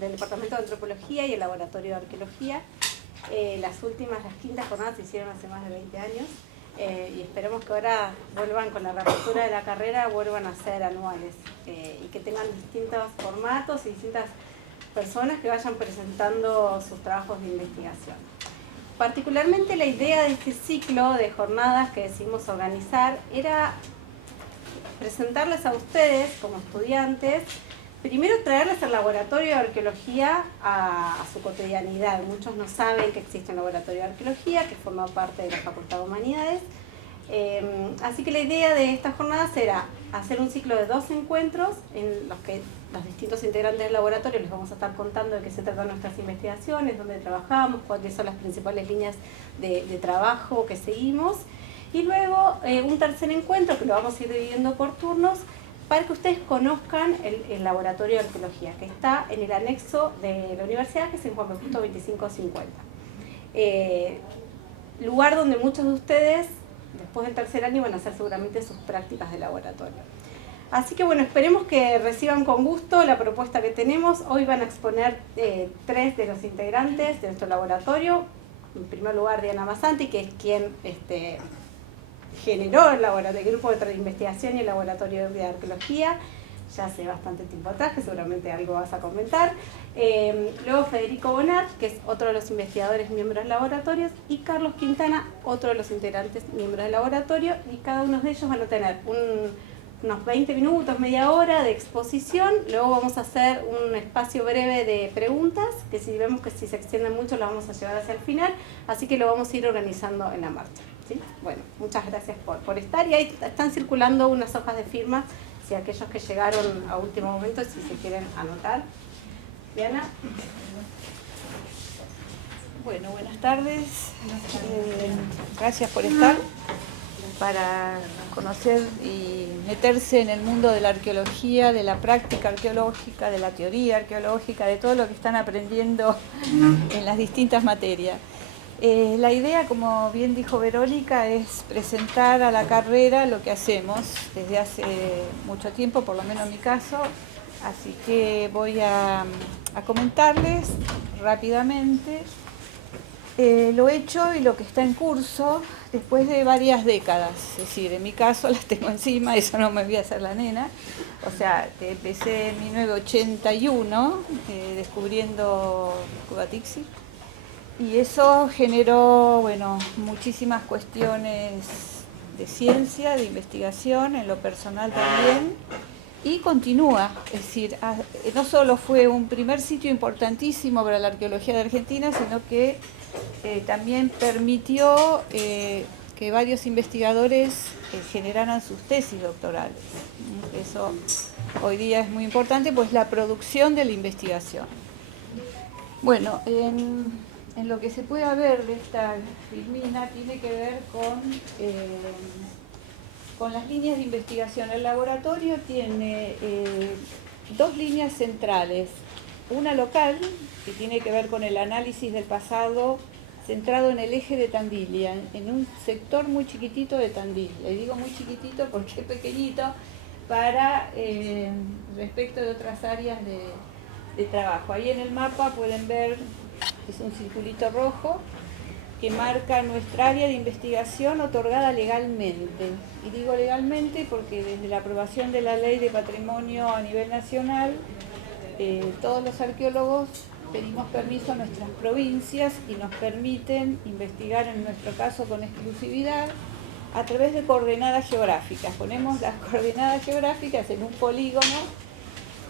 del Departamento de Antropología y el Laboratorio de Arqueología. Las quintas jornadas se hicieron hace más de 20 años y esperemos que ahora vuelvan con la reapertura de la carrera, vuelvan a ser anuales y que tengan distintos formatos y distintas personas que vayan presentando sus trabajos de investigación. Particularmente la idea de este ciclo de jornadas que decidimos organizar era presentarles a ustedes como estudiantes, primero traerles el laboratorio de arqueología a su cotidianidad. Muchos no saben que existe un laboratorio de arqueología que forma parte de la Facultad de Humanidades. Así que la idea de estas jornadas era hacer un ciclo de 2 encuentros en los que los distintos integrantes del laboratorio les vamos a estar contando de qué se tratan nuestras investigaciones, dónde trabajamos, cuáles son las principales líneas de trabajo que seguimos. Y luego un tercer encuentro que lo vamos a ir dividiendo por turnos para que ustedes conozcan el laboratorio de arqueología que está en el anexo de la universidad, que es en Juan B. Justo 2550. Lugar donde muchos de ustedes después del tercer año van a hacer seguramente sus prácticas de laboratorio. Así que bueno, esperemos que reciban con gusto la propuesta que tenemos. Hoy van a exponer 3 de los integrantes de nuestro laboratorio. En primer lugar, Diana Masanti, que es quien generó el grupo de investigación y el laboratorio de arqueología, ya hace bastante tiempo atrás, que seguramente algo vas a comentar. Luego Federico Bonat, que es otro de los investigadores miembros del laboratorio, y Carlos Quintana, otro de los integrantes miembros del laboratorio, y cada uno de ellos van a tener unos 20 minutos, media hora de exposición. Luego vamos a hacer un espacio breve de preguntas, que si vemos que si se extienden mucho lo vamos a llevar hacia el final, así que lo vamos a ir organizando en la marcha. ¿Sí? Bueno, muchas gracias por estar, y ahí están circulando unas hojas de firma, si aquellos que llegaron a último momento, si se quieren anotar. Diana. Bueno, buenas tardes. Gracias por estar, para conocer y meterse en el mundo de la arqueología, de la práctica arqueológica, de la teoría arqueológica, de todo lo que están aprendiendo en las distintas materias. La idea, como bien dijo Verónica, es presentar a la carrera lo que hacemos desde hace mucho tiempo, por lo menos en mi caso, así que voy a comentarles rápidamente lo hecho y lo que está en curso después de varias décadas. Es decir, en mi caso las tengo encima, eso no me voy a hacer la nena. O sea, empecé en 1981 descubriendo Cubatixi, y eso generó, bueno, muchísimas cuestiones de ciencia, de investigación, en lo personal también, y continúa. Es decir, no solo fue un primer sitio importantísimo para la arqueología de Argentina, sino que también permitió que varios investigadores generaran sus tesis doctorales. Eso hoy día es muy importante, pues la producción de la investigación. Bueno, en lo que se puede ver de esta filmina tiene que ver con las líneas de investigación. El laboratorio tiene 2 líneas centrales. Una local, que tiene que ver con el análisis del pasado centrado en el eje de Tandil, en un sector muy chiquitito de Tandil. Le digo muy chiquitito porque es pequeñito para respecto de otras áreas de trabajo. Ahí en el mapa pueden ver, es un circulito rojo que marca nuestra área de investigación otorgada legalmente. Y digo legalmente porque desde la aprobación de la Ley de Patrimonio a nivel nacional, todos los arqueólogos pedimos permiso a nuestras provincias y nos permiten investigar, en nuestro caso con exclusividad, a través de coordenadas geográficas. Ponemos las coordenadas geográficas en un polígono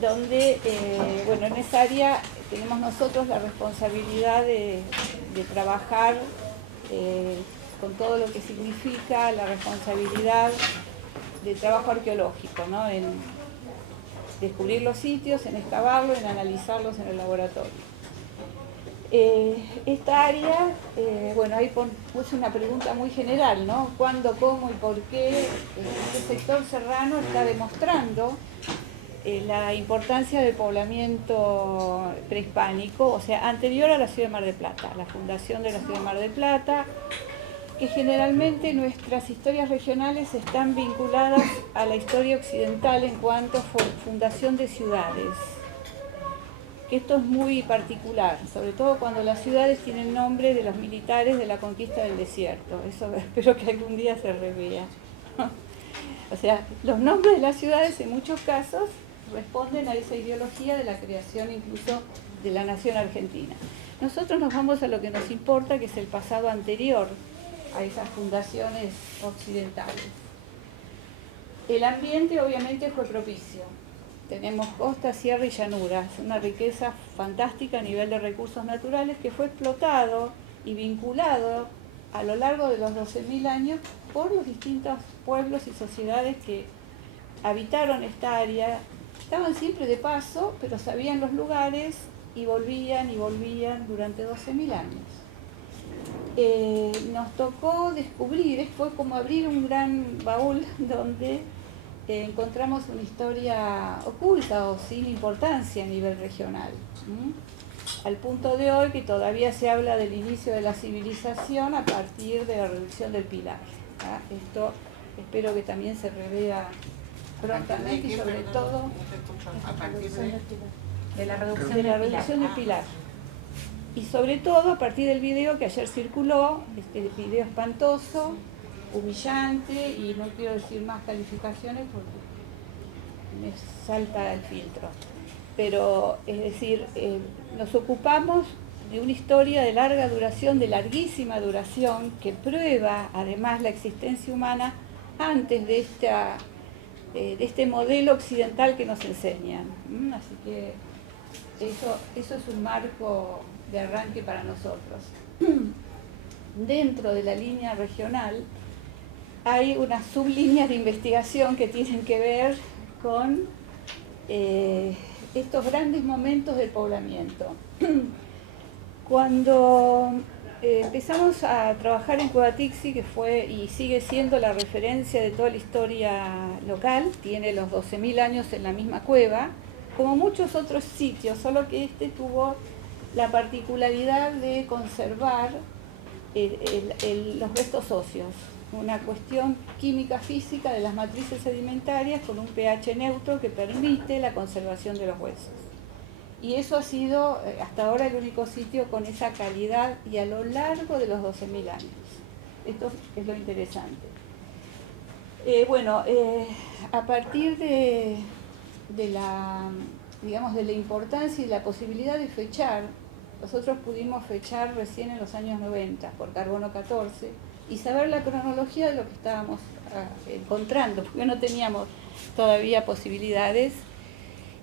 donde, bueno, en esa área tenemos nosotros la responsabilidad de trabajar con todo lo que significa la responsabilidad de trabajo arqueológico, ¿no? En descubrir los sitios, en excavarlos, en analizarlos en el laboratorio. Esta área, bueno, ahí puse una pregunta muy general, ¿no? ¿Cuándo, cómo y por qué este sector serrano está demostrando la importancia del poblamiento prehispánico, o sea, anterior a la ciudad de Mar del Plata, la fundación de la ciudad de Mar del Plata, que generalmente nuestras historias regionales están vinculadas a la historia occidental en cuanto a fundación de ciudades, que esto es muy particular, sobre todo cuando las ciudades tienen nombre de los militares de la conquista del desierto. Eso espero que algún día se revea. O sea, los nombres de las ciudades en muchos casos responden a esa ideología de la creación incluso de la nación argentina. Nosotros nos vamos a lo que nos importa, que es el pasado anterior a esas fundaciones occidentales. El ambiente obviamente fue propicio. Tenemos costa, sierra y llanuras, una riqueza fantástica a nivel de recursos naturales que fue explotado y vinculado a lo largo de los 12.000 años por los distintos pueblos y sociedades que habitaron esta área. Estaban siempre de paso, pero sabían los lugares y volvían durante 12.000 años. Nos tocó descubrir, fue como abrir un gran baúl donde encontramos una historia oculta o sin importancia a nivel regional. Al punto de hoy que todavía se habla del inicio de la civilización a partir de la reducción del Pilar. Esto espero que también se revea prontamente y sobre todo a partir de la reducción del Pilar. Y sobre todo a partir del video que ayer circuló, este video espantoso, humillante, y no quiero decir más calificaciones porque me salta el filtro. Pero, es decir, nos ocupamos de una historia de larga duración, de larguísima duración, que prueba además la existencia humana antes de este modelo occidental que nos enseñan. Así que eso es un marco de arranque para nosotros. Dentro de la línea regional hay unas sublíneas de investigación que tienen que ver con estos grandes momentos del poblamiento. Cuando empezamos a trabajar en Cueva Tixi, que fue y sigue siendo la referencia de toda la historia local, tiene los 12.000 años en la misma cueva, como muchos otros sitios, solo que este tuvo la particularidad de conservar los restos óseos, una cuestión química física de las matrices sedimentarias con un pH neutro que permite la conservación de los huesos. Y eso ha sido hasta ahora el único sitio con esa calidad y a lo largo de los 12.000 años. Esto es lo interesante. A partir de la importancia y la posibilidad de fechar, nosotros pudimos fechar recién en los años 90 por carbono 14 y saber la cronología de lo que estábamos encontrando, porque no teníamos todavía posibilidades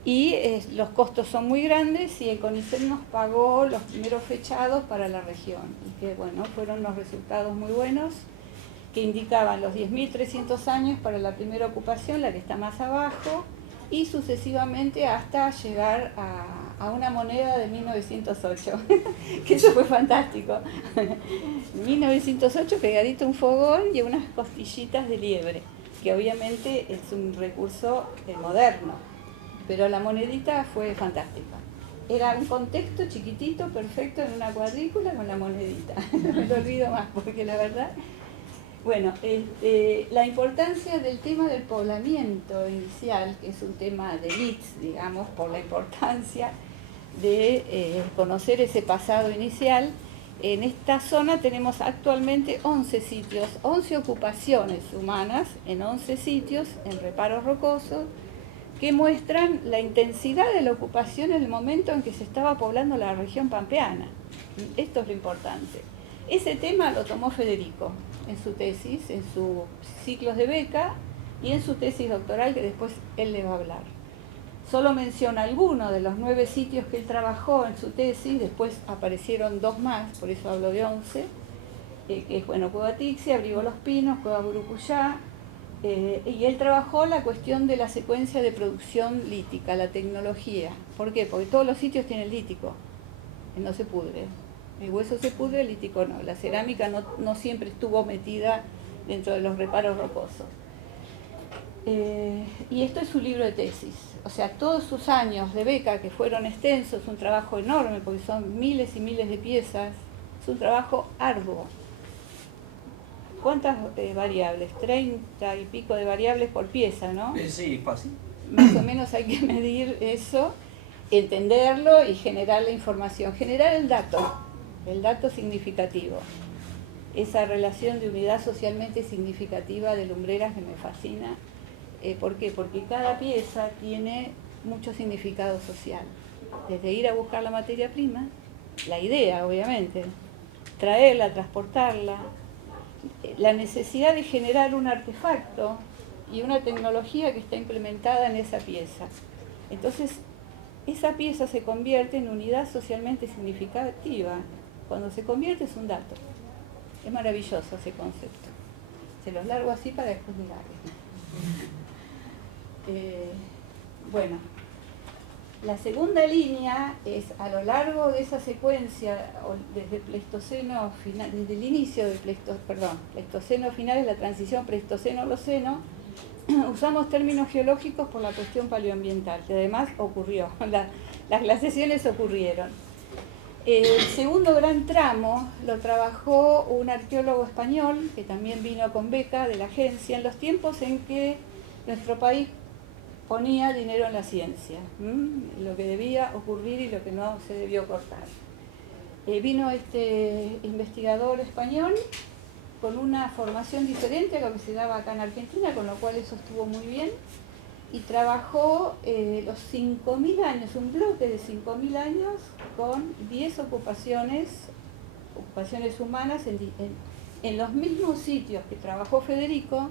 y los costos son muy grandes y el CONICET nos pagó los primeros fechados para la región y que fueron unos resultados muy buenos que indicaban los 10.300 años para la primera ocupación, la que está más abajo, y sucesivamente hasta llegar a una moneda de 1908, que eso fue fantástico. En 1908 pegadito un fogón y unas costillitas de liebre, que obviamente es un recurso moderno, pero la monedita fue fantástica. Era un contexto chiquitito, perfecto, en una cuadrícula con la monedita. No me lo olvido más, porque la verdad... la importancia del tema del poblamiento inicial, que es un tema de Litz, digamos, por la importancia de conocer ese pasado inicial. En esta zona tenemos actualmente 11 sitios, 11 ocupaciones humanas en 11 sitios, en reparos rocosos, que muestran la intensidad de la ocupación en el momento en que se estaba poblando la región pampeana. Esto es lo importante. Ese tema lo tomó Federico en su tesis, en sus ciclos de beca y en su tesis doctoral, que después él le va a hablar. Solo menciona algunos de los 9 sitios que él trabajó en su tesis, después aparecieron 2 más, por eso hablo de 11, que es Cueva Tixi, Abrigo Los Pinos, Cueva Burucuyá, y él trabajó la cuestión de la secuencia de producción lítica, la tecnología. ¿Por qué? Porque todos los sitios tienen lítico, no se pudre. El hueso se pudre, el lítico no. La cerámica no siempre estuvo metida dentro de los reparos rocosos. Y esto es su libro de tesis. O sea, todos sus años de beca, que fueron extensos, un trabajo enorme, porque son miles y miles de piezas, es un trabajo arduo. ¿Cuántas variables? 30 y pico de variables por pieza, ¿no? Sí, fácil. Más o menos hay que medir eso. entenderlo y generar la información, generar el dato significativo. Esa relación de unidad socialmente significativa de Lumbreras que me fascina. ¿Por qué? Porque cada pieza tiene mucho significado social. Desde ir a buscar la materia prima, la idea, obviamente, traerla, transportarla, la necesidad de generar un artefacto y una tecnología que está implementada en esa pieza. Entonces, esa pieza se convierte en unidad socialmente significativa. Cuando se convierte es un dato. Es maravilloso ese concepto. Se los largo así para después mirarles. Bueno, la segunda línea es a lo largo de esa secuencia, desde el Pleistoceno final, desde el inicio del Pleistoceno final, la transición Pleistoceno-Holoceno, usamos términos geológicos por la cuestión paleoambiental, que además ocurrió, las glaciaciones ocurrieron. El segundo gran tramo lo trabajó un arqueólogo español, que también vino con beca de la agencia, en los tiempos en que nuestro país ponía dinero en la ciencia, lo que debía ocurrir y lo que no se debió cortar. Vino este investigador español con una formación diferente a lo que se daba acá en Argentina, con lo cual eso estuvo muy bien, y trabajó los 5.000 años, un bloque de 5.000 años con 10 ocupaciones humanas en los mismos sitios que trabajó Federico,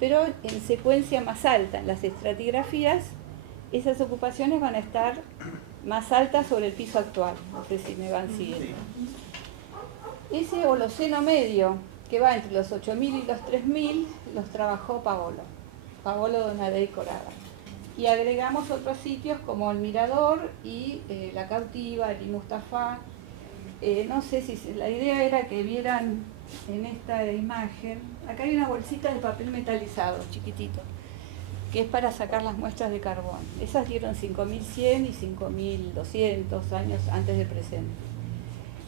pero en secuencia más alta. En las estratigrafías, esas ocupaciones van a estar más altas sobre el piso actual. No sé si me van siguiendo. Ese Holoceno medio, que va entre los 8.000 y los 3.000, los trabajó Paolo Donadei Corrada. Y agregamos otros sitios como el Mirador y la Cautiva, el Mustafa. No sé si la idea era que vieran en esta imagen, acá hay una bolsita de papel metalizado, chiquitito, que es para sacar las muestras de carbón. Esas dieron 5.100 y 5.200 años antes del presente.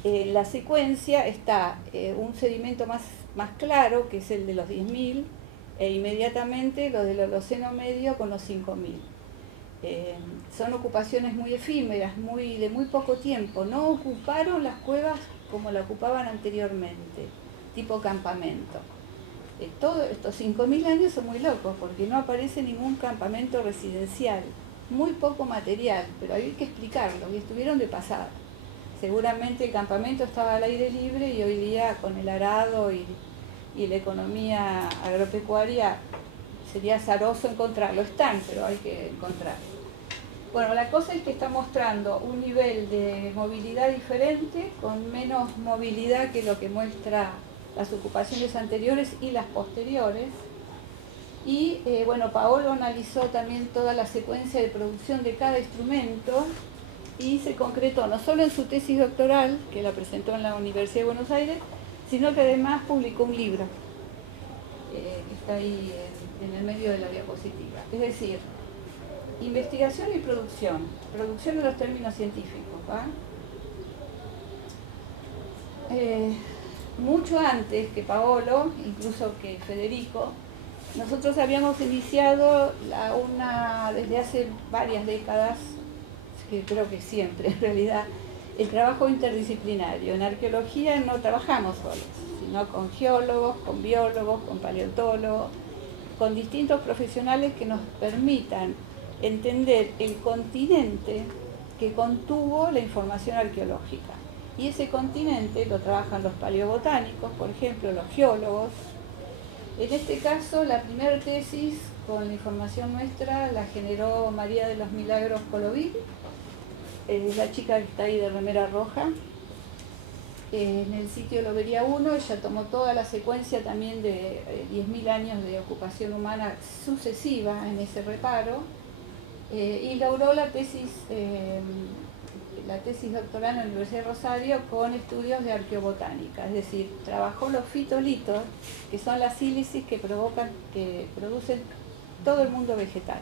En la secuencia está un sedimento más claro, que es el de los 10.000, e inmediatamente lo del Holoceno medio con los 5.000. Son ocupaciones muy efímeras, de muy poco tiempo. No ocuparon las cuevas como la ocupaban anteriormente, tipo campamento. Todos estos 5.000 años son muy locos porque no aparece ningún campamento residencial, muy poco material, pero hay que explicarlo, y estuvieron de pasada. Seguramente el campamento estaba al aire libre y hoy día con el arado y la economía agropecuaria sería azaroso encontrarlo. Están, pero hay que encontrarlo. Bueno, la cosa es que está mostrando un nivel de movilidad diferente, con menos movilidad que lo que muestra las ocupaciones anteriores y las posteriores. Y bueno, Paolo analizó también toda la secuencia de producción de cada instrumento y se concretó no solo en su tesis doctoral, que la presentó en la Universidad de Buenos Aires, sino que además publicó un libro, que está ahí en el medio de la diapositiva. Es decir, investigación y producción de los términos científicos, ¿va? Mucho antes que Paolo, incluso que Federico, nosotros habíamos iniciado desde hace varias décadas, que creo que siempre en realidad, el trabajo interdisciplinario. En arqueología no trabajamos solos, sino con geólogos, con biólogos, con paleontólogos, con distintos profesionales que nos permitan entender el continente que contuvo la información arqueológica. Y ese continente lo trabajan los paleobotánicos, por ejemplo, los geólogos. En este caso, la primera tesis con la información nuestra la generó María de los Milagros Colovil, la chica que está ahí de remera roja. En el sitio Lobería 1, ella tomó toda la secuencia también de 10.000 años de ocupación humana sucesiva en ese reparo, y logró la tesis doctoral en la Universidad de Rosario con estudios de arqueobotánica, es decir, trabajó los fitolitos, que son las sílices que producen todo el mundo vegetal.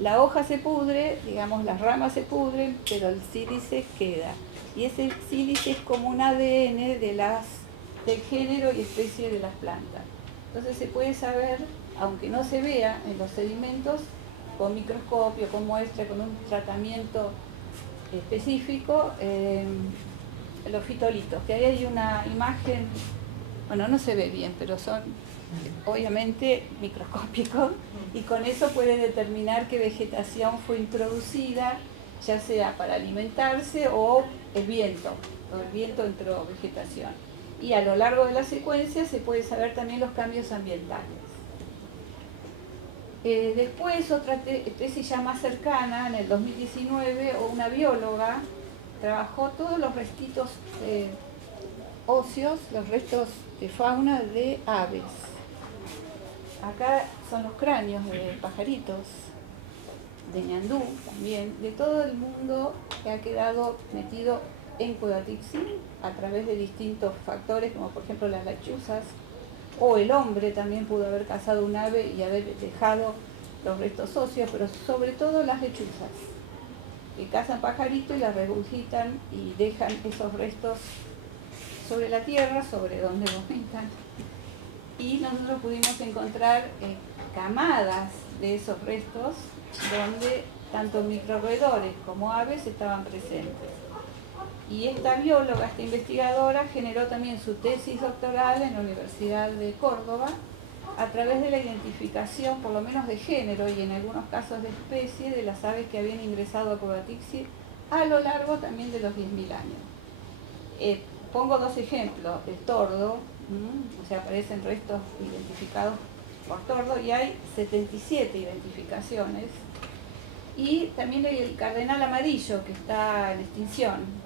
La hoja se pudre, digamos, las ramas se pudren, pero el sílice queda. Y ese sílice es como un ADN del género y especie de las plantas. Entonces se puede saber, aunque no se vea en los sedimentos, con microscopio, con muestra, con un tratamiento específico, los fitolitos, que ahí hay una imagen, bueno, no se ve bien, pero son obviamente microscópicos, y con eso puede determinar qué vegetación fue introducida, ya sea para alimentarse o el viento entró vegetación. Y a lo largo de la secuencia se puede saber también los cambios ambientales. Después, otra tesis ya más cercana, en el 2019, una bióloga trabajó todos los restitos óseos, los restos de fauna de aves. Acá son los cráneos de pajaritos, de ñandú también, de todo el mundo que ha quedado metido en Codatixí a través de distintos factores, como por ejemplo las lechuzas, o el hombre también pudo haber cazado un ave y haber dejado los restos óseos, pero sobre todo las lechuzas, que cazan pajaritos y las regurgitan y dejan esos restos sobre la tierra, sobre donde vomitan. Y nosotros pudimos encontrar camadas de esos restos donde tanto microroedores como aves estaban presentes. Y esta bióloga, esta investigadora, generó también su tesis doctoral en la Universidad de Córdoba a través de la identificación, por lo menos de género y en algunos casos de especie, de las aves que habían ingresado a Codatixí a lo largo también de los 10.000 años. Pongo dos ejemplos: el tordo, o sea, aparecen restos identificados por tordo y hay 77 identificaciones. Y también el cardenal amarillo, que está en extinción.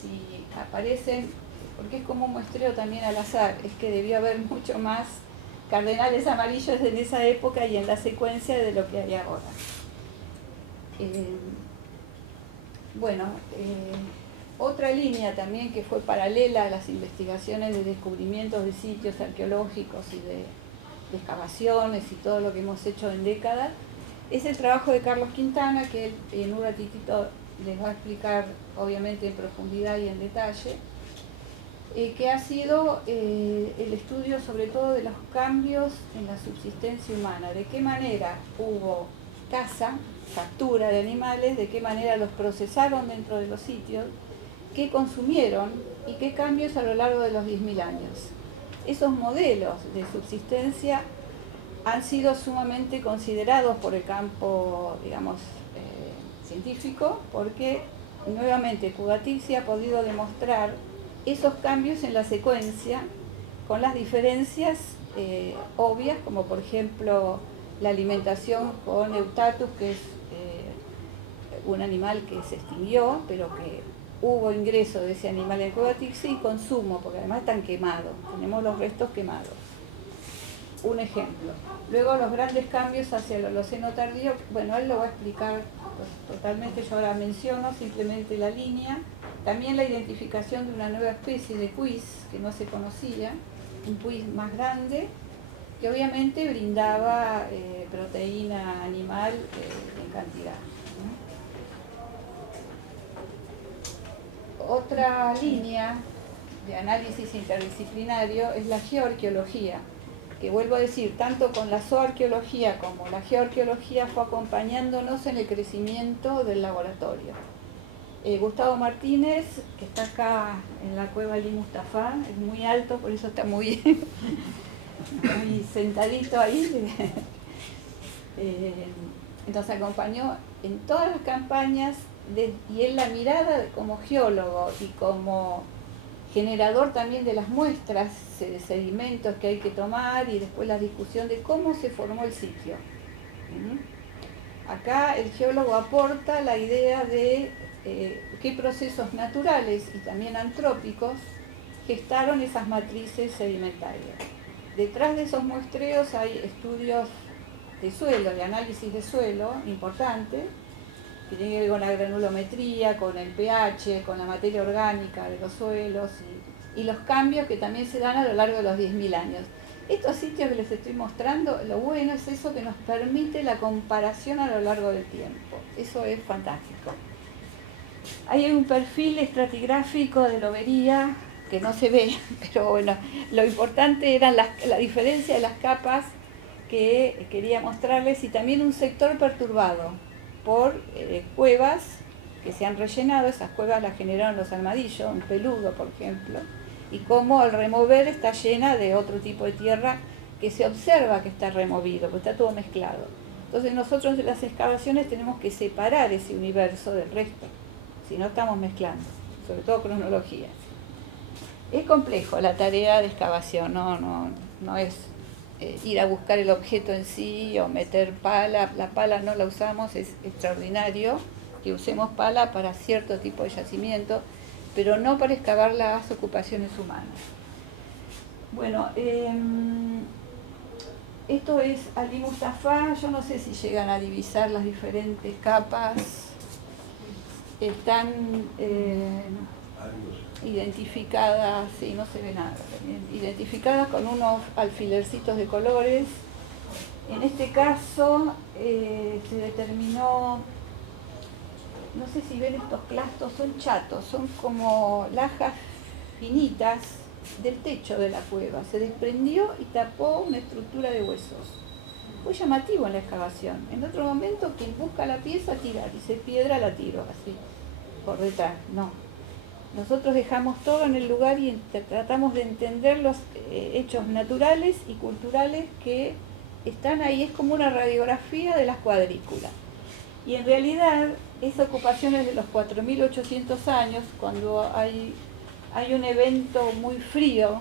Si aparecen, porque es como un muestreo también al azar, es que debió haber mucho más cardenales amarillos en esa época y en la secuencia de lo que hay ahora. Otra línea también que fue paralela a las investigaciones de descubrimientos de sitios arqueológicos y de excavaciones y todo lo que hemos hecho en décadas, es el trabajo de Carlos Quintana, que él en un ratitito les va a explicar obviamente en profundidad y en detalle, que ha sido el estudio sobre todo de los cambios en la subsistencia humana, de qué manera hubo caza, captura de animales, de qué manera los procesaron dentro de los sitios, qué consumieron y qué cambios a lo largo de los 10.000 años. Esos modelos de subsistencia han sido sumamente considerados por el campo, digamos, científico, porque nuevamente Codatixí ha podido demostrar esos cambios en la secuencia con las diferencias obvias, como por ejemplo la alimentación con Eutatus, que es un animal que se extinguió, pero que hubo ingreso de ese animal en Codatixí, y consumo, porque además están quemados, tenemos los restos quemados. Un ejemplo. Luego los grandes cambios hacia el Holoceno tardío, bueno, él lo va a explicar pues, totalmente, yo ahora menciono simplemente la línea. También la identificación de una nueva especie de cuis que no se conocía, un cuis más grande, que obviamente brindaba proteína animal en cantidad. Otra línea de análisis interdisciplinario es la geoarqueología, que vuelvo a decir, tanto con la zooarqueología como la geoarqueología fue acompañándonos en el crecimiento del laboratorio. Gustavo Martínez, que está acá en la cueva Ali Mustafa, es muy alto, por eso está muy sentadito ahí. Nos acompañó en todas las campañas y en la mirada como geólogo y como generador también de las muestras de sedimentos que hay que tomar y después la discusión de cómo se formó el sitio. Acá el geólogo aporta la idea de qué procesos naturales y también antrópicos gestaron esas matrices sedimentarias. Detrás de esos muestreos hay estudios de suelo, de análisis de suelo importante, que tiene que ver con la granulometría, con el pH, con la materia orgánica de los suelos y los cambios que también se dan a lo largo de los 10.000 años. Estos sitios que les estoy mostrando, lo bueno es eso que nos permite la comparación a lo largo del tiempo. Eso es fantástico. Hay un perfil estratigráfico de lobería que no se ve, pero bueno, lo importante era la diferencia de las capas que quería mostrarles y también un sector perturbado por cuevas que se han rellenado, esas cuevas las generaron los almadillos, un peludo por ejemplo, y cómo al remover está llena de otro tipo de tierra que se observa que está removido, porque está todo mezclado. Entonces nosotros en las excavaciones tenemos que separar ese universo del resto, si no estamos mezclando, sobre todo cronologías. Es complejo la tarea de excavación, no es ir a buscar el objeto en sí o meter pala. La pala no la usamos, es extraordinario que usemos pala para cierto tipo de yacimiento, pero no para excavar las ocupaciones humanas. Bueno, esto es Ali Mustafa. Yo no sé si llegan a divisar las diferentes capas. Están identificadas, sí, no se ve nada, identificadas con unos alfilercitos de colores. En este caso se determinó, no sé si ven estos clastos, son chatos, son como lajas finitas del techo de la cueva. Se desprendió y tapó una estructura de huesos. Fue llamativo en la excavación. En otro momento quien busca la pieza tira, dice piedra, la tiro así, por detrás. No. Nosotros dejamos todo en el lugar y tratamos de entender los hechos naturales y culturales que están ahí. Es como una radiografía de las cuadrículas. Y en realidad esa ocupación es de los 4.800 años, cuando hay un evento muy frío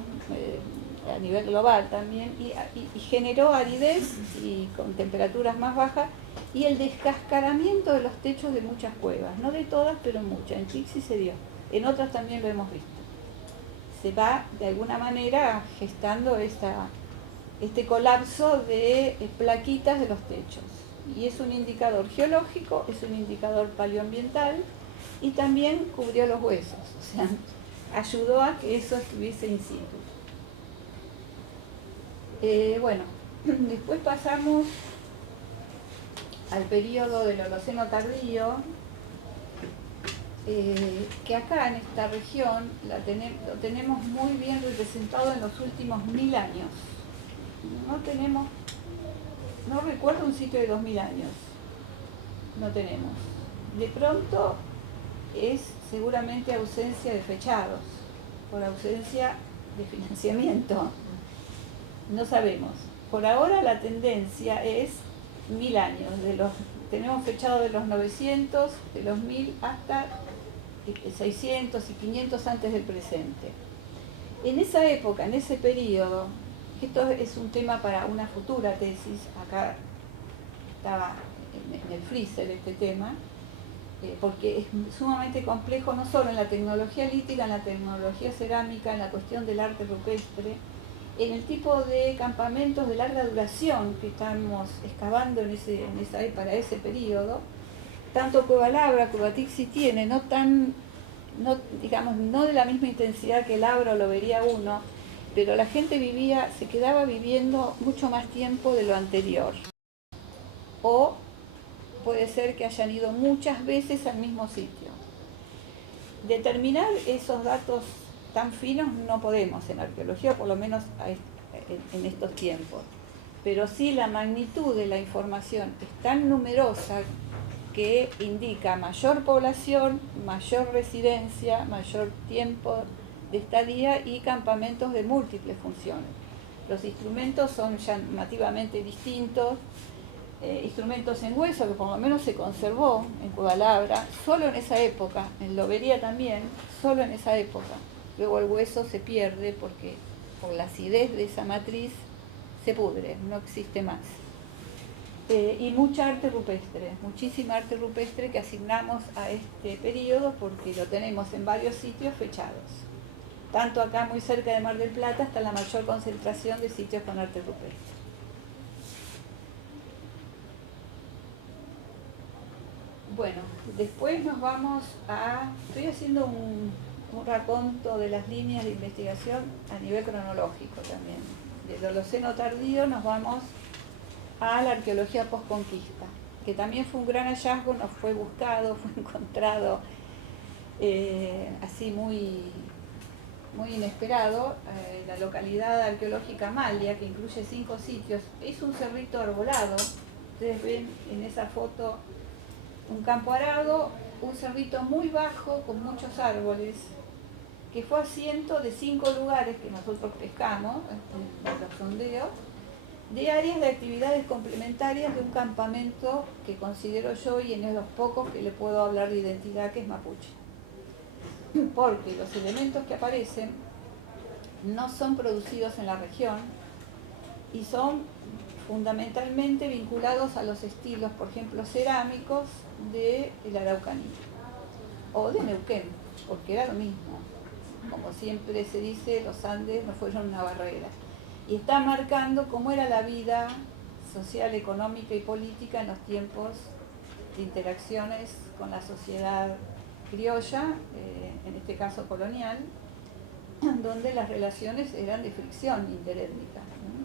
a nivel global también, y generó aridez y con temperaturas más bajas, y el descascaramiento de los techos de muchas cuevas, no de todas, pero muchas. En Chixi se dio, en otras también lo hemos visto. Se va de alguna manera gestando este colapso de plaquitas de los techos, y es un indicador geológico, es un indicador paleoambiental, y también cubrió los huesos, o sea, ayudó a que eso estuviese in situ. Bueno, después pasamos al periodo del Holoceno tardío, que acá en esta región lo tenemos muy bien representado en los últimos 1000 años. No recuerdo un sitio de 2000 años, no tenemos. De pronto es seguramente ausencia de fechados, por ausencia de financiamiento. No sabemos. Por ahora la tendencia es 1000 años. Tenemos fechados de los 900, de los 1000 hasta 600 y 500 antes del presente. En esa época, en ese periodo, esto es un tema para una futura tesis, acá estaba en el freezer este tema, porque es sumamente complejo, no solo en la tecnología lítica, en la tecnología cerámica, en la cuestión del arte rupestre, en el tipo de campamentos de larga duración que estamos excavando para ese periodo. Tanto Cueva Labra, Cueva Tixi tiene, no de la misma intensidad que el Labra, lo vería uno, pero la gente se quedaba viviendo mucho más tiempo de lo anterior. O puede ser que hayan ido muchas veces al mismo sitio. Determinar esos datos tan finos no podemos en arqueología, por lo menos en estos tiempos. Pero sí la magnitud de la información es tan numerosa que indica mayor población, mayor residencia, mayor tiempo de estadía y campamentos de múltiples funciones. Los instrumentos son llamativamente distintos. Instrumentos en hueso, que por lo menos se conservó en Cueva Labra, solo en esa época, en Lobería también, solo en esa época. Luego el hueso se pierde porque por la acidez de esa matriz se pudre, no existe más. Y mucha arte rupestre, muchísima arte rupestre que asignamos a este periodo porque lo tenemos en varios sitios fechados. Tanto acá muy cerca de Mar del Plata está la mayor concentración de sitios con arte rupestre. Bueno, después nos vamos estoy haciendo un raconto de las líneas de investigación a nivel cronológico también. Del Holoceno tardío nos vamos a la arqueología postconquista, que también fue un gran hallazgo, nos fue buscado, fue encontrado así muy inesperado. La localidad arqueológica Malia, que incluye 5 sitios, es un cerrito arbolado. Ustedes ven en esa foto un campo arado, un cerrito muy bajo con muchos árboles, que fue asiento de 5 lugares que nosotros pescamos en los sondeos, de áreas de actividades complementarias de un campamento que considero yo, y en los pocos que le puedo hablar de identidad, que es mapuche. Porque los elementos que aparecen no son producidos en la región y son fundamentalmente vinculados a los estilos, por ejemplo, cerámicos de la Araucanía o de Neuquén, porque era lo mismo. Como siempre se dice, los Andes no fueron una barrera. Y está marcando cómo era la vida social, económica y política en los tiempos de interacciones con la sociedad criolla, en este caso colonial, donde las relaciones eran de fricción interétnica, ¿no?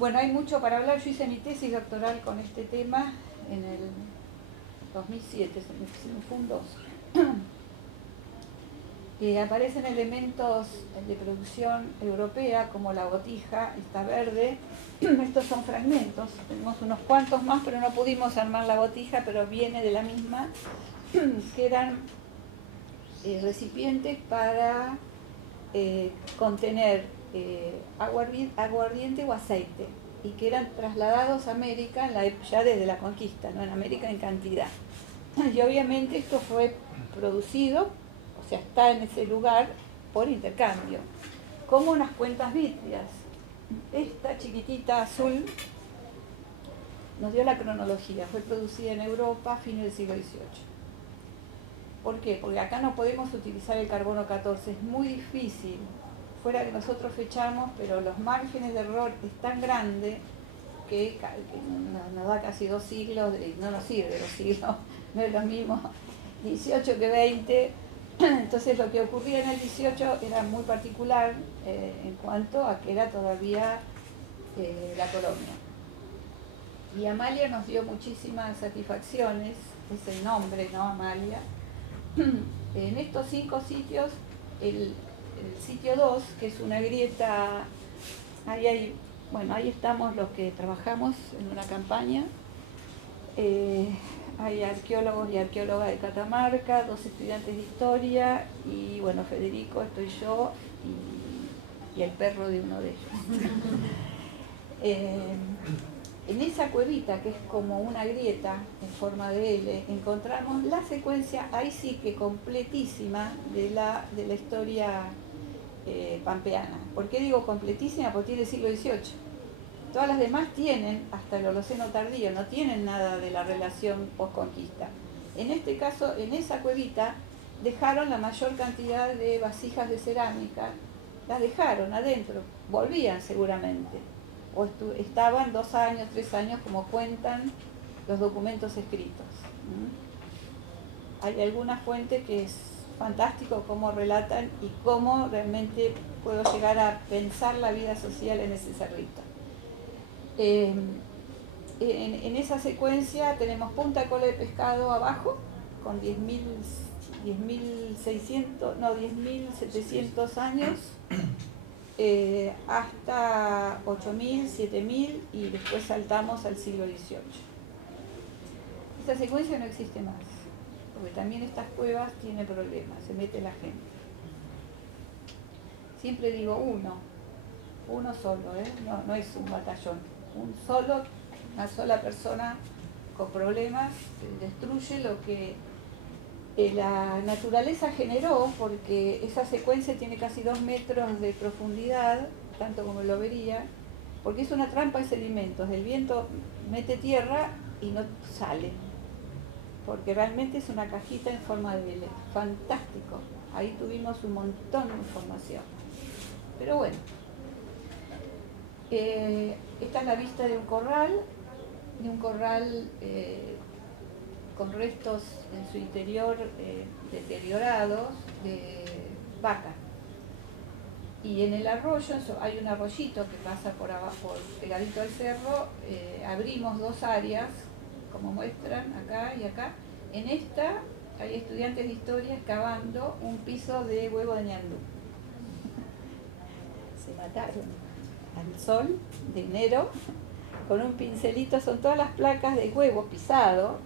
Bueno, hay mucho para hablar. Yo hice mi tesis doctoral con este tema en el 2007, se me fue un 2. Aparecen elementos de producción europea como la botija, esta verde. Estos son fragmentos, tenemos unos cuantos más, pero no pudimos armar la botija, pero viene de la misma, que eran recipientes para contener aguardiente o aceite, y que eran trasladados a América ya desde la conquista, ¿no? En América en cantidad. Y obviamente esto fue producido, o sea, está en ese lugar por intercambio, como unas cuentas vítreas. Esta chiquitita azul nos dio la cronología, fue producida en Europa a fines del siglo XVIII. ¿Por qué? Porque acá no podemos utilizar el carbono 14, es muy difícil, fuera que nosotros fechamos, pero los márgenes de error es tan grande que nos da casi 2 siglos, no nos sirve 2 siglos, no es lo mismo 18 que 20. Entonces lo que ocurría en el 18 era muy particular en cuanto a que era todavía la colonia. Y Amalia nos dio muchísimas satisfacciones, es el nombre, ¿no? Amalia. En estos 5 sitios, el sitio 2, que es una grieta, ahí estamos los que trabajamos en una campaña. Hay arqueólogos y arqueólogas de Catamarca, 2 estudiantes de historia, y bueno, Federico, estoy yo y el perro de uno de ellos. En esa cuevita, que es como una grieta en forma de L, encontramos la secuencia, ahí sí que completísima, de la historia pampeana. ¿Por qué digo completísima? Porque tiene el siglo XVIII. Todas las demás tienen, hasta el Holoceno tardío, no tienen nada de la relación posconquista. En este caso, en esa cuevita, dejaron la mayor cantidad de vasijas de cerámica, las dejaron adentro, volvían seguramente, o estaban 2 años, 3 años, como cuentan los documentos escritos. Hay algunas fuentes que es fantástico cómo relatan y cómo realmente puedo llegar a pensar la vida social en ese cerrito. En esa secuencia tenemos Punta Cola de Pescado abajo, con 10.700 años, hasta 8.000, 7.000, y después saltamos al siglo XVIII. Esta secuencia no existe más, porque también estas cuevas tienen problemas, se mete la gente. Siempre digo uno solo, no es un batallón. Una sola persona con problemas destruye lo que la naturaleza generó, porque esa secuencia tiene casi 2 metros de profundidad, tanto como lo vería, porque es una trampa de sedimentos. El viento mete tierra y no sale, porque realmente es una cajita en forma de L. Fantástico. Ahí tuvimos un montón de información. Pero bueno. Esta es la vista de un corral con restos en su interior deteriorados de vaca. Y en el arroyo, hay un arroyito que pasa por abajo, pegadito al cerro, abrimos 2 áreas, como muestran acá y acá. En esta hay estudiantes de historia excavando un piso de huevo de ñandú. Se mataron al sol de enero con un pincelito, son todas las placas de huevo pisado,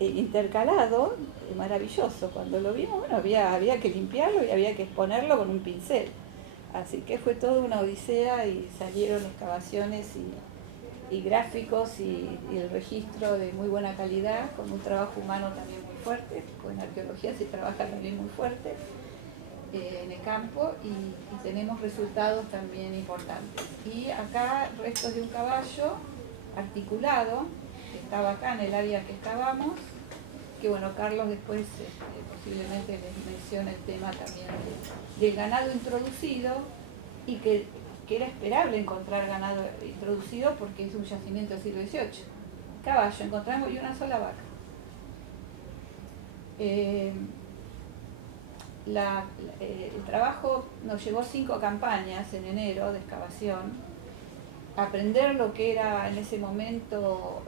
intercalado, maravilloso. Cuando lo vimos, bueno, había que limpiarlo y había que exponerlo con un pincel. Así que fue toda una odisea y salieron excavaciones y gráficos y el registro de muy buena calidad, con un trabajo humano también muy fuerte, porque en arqueología se trabaja también muy fuerte en el campo y tenemos resultados también importantes. Y acá restos de un caballo articulado, que estaba acá en el área que excavamos, que bueno, Carlos después posiblemente les menciona el tema también del ganado introducido y que era esperable encontrar ganado introducido porque es un yacimiento del siglo XVIII. Caballo, encontramos y una sola vaca. El trabajo nos llevó 5 campañas en enero de excavación, aprender lo que era en ese momento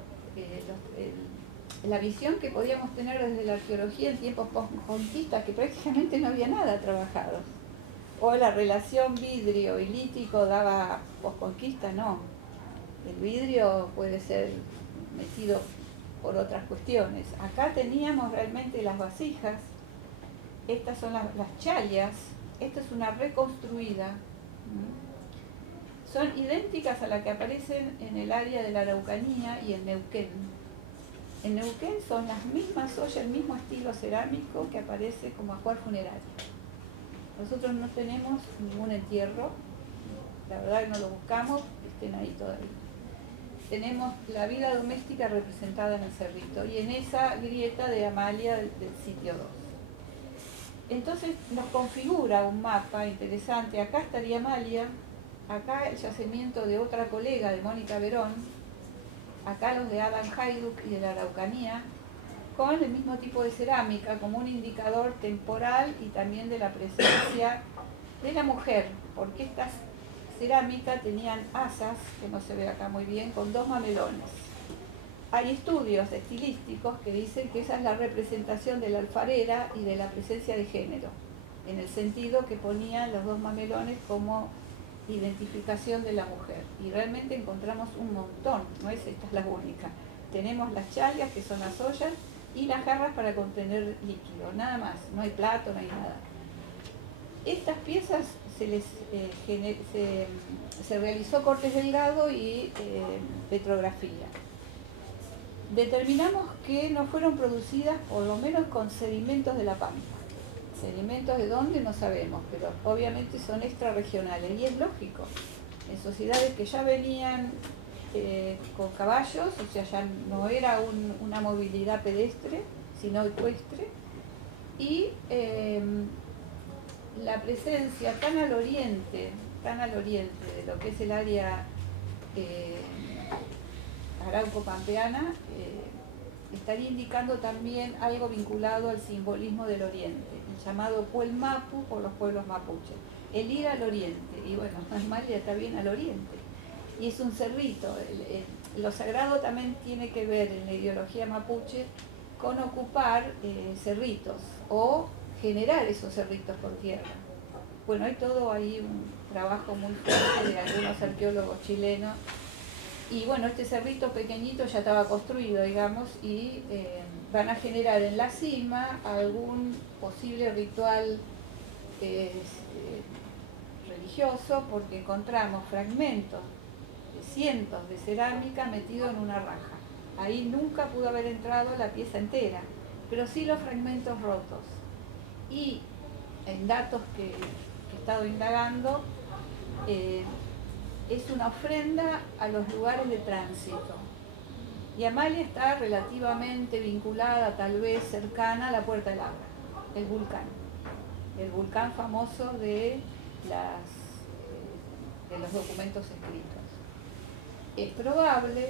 la visión que podíamos tener desde la arqueología en tiempos postconquistas, que prácticamente no había nada trabajado. O la relación vidrio y lítico daba posconquista, no. El vidrio puede ser metido por otras cuestiones. Acá teníamos realmente las vasijas, estas son las chalias, esta es una reconstruida. Son idénticas a las que aparecen en el área de la Araucanía y en Neuquén. En Neuquén son las mismas ollas, el mismo estilo cerámico que aparece como ajuar funerario. Nosotros no tenemos ningún entierro, la verdad que no lo buscamos, estén ahí todavía. Tenemos la vida doméstica representada en el cerrito y en esa grieta de Amalia del sitio 2. Entonces nos configura un mapa interesante. Acá estaría Amalia, acá el yacimiento de otra colega de Mónica Verón, acá los de Adam Hayduk y de la Araucanía, con el mismo tipo de cerámica como un indicador temporal y también de la presencia de la mujer, porque estas cerámicas tenían asas, que no se ve acá muy bien, con 2 mamelones. Hay estudios estilísticos que dicen que esa es la representación de la alfarera y de la presencia de género, en el sentido que ponían los 2 mamelones como identificación de la mujer. Y realmente encontramos un montón, no es esta es la única. Tenemos las chalias, que son las ollas, y las jarras para contener líquido, nada más, no hay plato, no hay nada. Estas piezas se realizó cortes delgado y petrografía. Determinamos que no fueron producidas por lo menos con sedimentos de la Pampa. Sedimentos de dónde no sabemos, pero obviamente son extrarregionales y es lógico. En sociedades que ya venían con caballos, o sea, ya no era una movilidad pedestre, sino ecuestre, y la presencia tan al oriente de lo que es el área arauco-pampeana, estaría indicando también algo vinculado al simbolismo del oriente, el llamado Puel Mapu por los pueblos mapuches, el ir al oriente, y bueno, Amalia está bien al oriente, y es un cerrito. Lo sagrado también tiene que ver en la ideología mapuche con ocupar cerritos o generar esos cerritos por tierra. Bueno, hay todo ahí un trabajo muy fuerte de algunos arqueólogos chilenos. Y bueno, este cerrito pequeñito ya estaba construido, digamos, y van a generar en la cima algún posible ritual religioso, porque encontramos fragmentos de cientos de cerámica metidos en una raja. Ahí nunca pudo haber entrado la pieza entera, pero sí los fragmentos rotos. Y en datos que he estado indagando, es una ofrenda a los lugares de tránsito. Y Amalia está relativamente vinculada, tal vez cercana a la Puerta del Agua, el volcán famoso de los documentos escritos. Es probable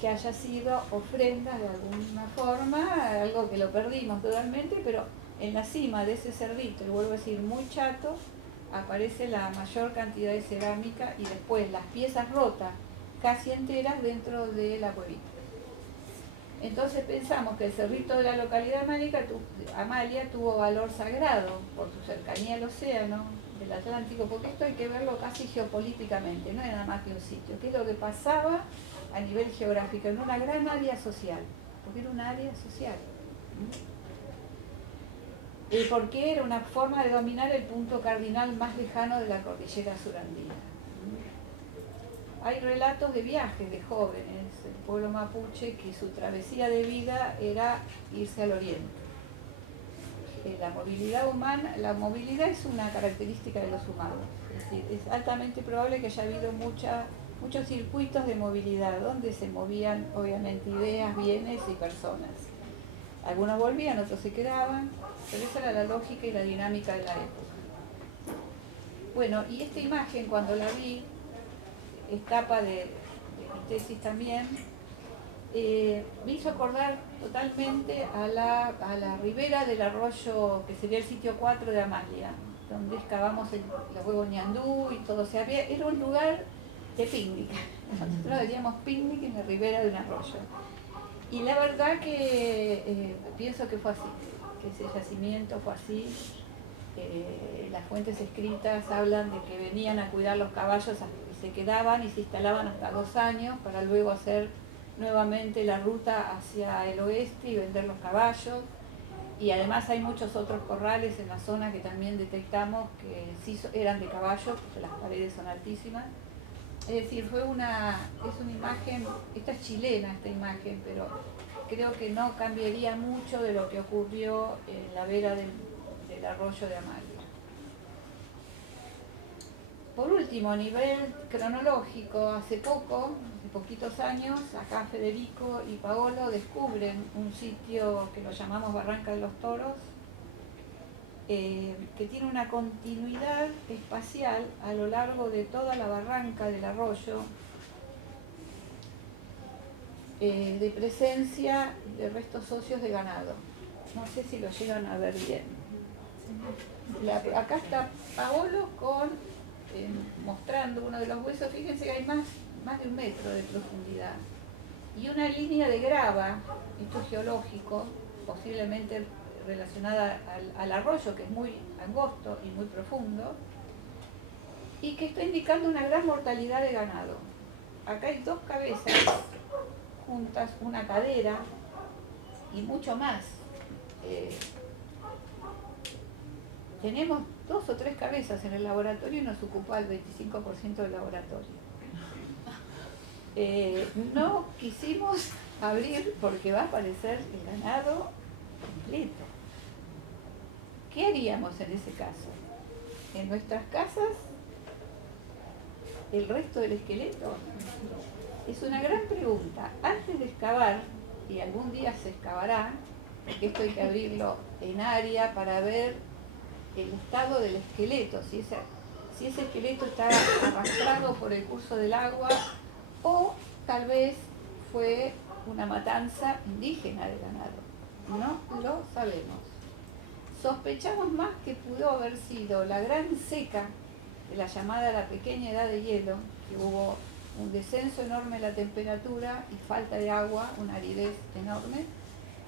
que haya sido ofrenda de alguna forma, algo que lo perdimos totalmente, pero en la cima de ese cerrito, y vuelvo a decir muy chato, aparece la mayor cantidad de cerámica y después las piezas rotas, casi enteras, dentro de la cuevita. Entonces pensamos que el cerrito de la localidad Amalia tuvo valor sagrado por su cercanía al océano del Atlántico, porque esto hay que verlo casi geopolíticamente, no es nada más que un sitio, qué es lo que pasaba a nivel geográfico en una gran área social, porque era un área social. Porque era una forma de dominar el punto cardinal más lejano de la cordillera surandina. Hay relatos de viajes de jóvenes del pueblo mapuche que su travesía de vida era irse al oriente. La movilidad es una característica de los humanos. Es decir, es altamente probable que haya habido muchos circuitos de movilidad donde se movían obviamente ideas, bienes y personas. Algunos volvían, otros se quedaban, pero esa era la lógica y la dinámica de la época. Bueno, y esta imagen cuando la vi, es tapa de mi tesis también, me hizo acordar totalmente a la ribera del arroyo que sería el sitio 4 de Amalia, donde excavamos los huevos ñandú y todo. O sea, era un lugar de picnic. Nosotros diríamos picnic en la ribera de un arroyo. Y la verdad que pienso que fue así, que ese yacimiento fue así. Las fuentes escritas hablan de que venían a cuidar los caballos y se quedaban y se instalaban hasta 2 años para luego hacer nuevamente la ruta hacia el oeste y vender los caballos. Y además hay muchos otros corrales en la zona que también detectamos que sí eran de caballos, porque las paredes son altísimas. Es decir, es una imagen, esta es chilena esta imagen, pero creo que no cambiaría mucho de lo que ocurrió en la vera del arroyo de Amalia. Por último, a nivel cronológico, hace poquitos años, acá Federico y Paolo descubren un sitio que lo llamamos Barranca de los Toros, que tiene una continuidad espacial a lo largo de toda la barranca del arroyo, de presencia de restos óseos de ganado. No sé si lo llegan a ver bien. Acá está Paolo mostrando uno de los huesos. Fíjense que hay más de 1 metro de profundidad. Y una línea de grava, esto es geológico, posiblemente relacionada al arroyo, que es muy angosto y muy profundo, y que está indicando una gran mortalidad de ganado. Acá hay 2 cabezas juntas, una cadera y mucho más. Tenemos 2 o 3 cabezas en el laboratorio y nos ocupa el 25% del laboratorio. No quisimos abrir porque va a aparecer el ganado completo. ¿Qué haríamos en ese caso? ¿En nuestras casas el resto del esqueleto? Es una gran pregunta. Antes de excavar, y algún día se excavará, porque esto hay que abrirlo en área para ver el estado del esqueleto, si ese esqueleto está arrastrado por el curso del agua o tal vez fue una matanza indígena de ganado. No lo sabemos. Sospechamos más que pudo haber sido la gran seca de la llamada la pequeña edad de hielo, que hubo un descenso enorme de la temperatura y falta de agua, una aridez enorme,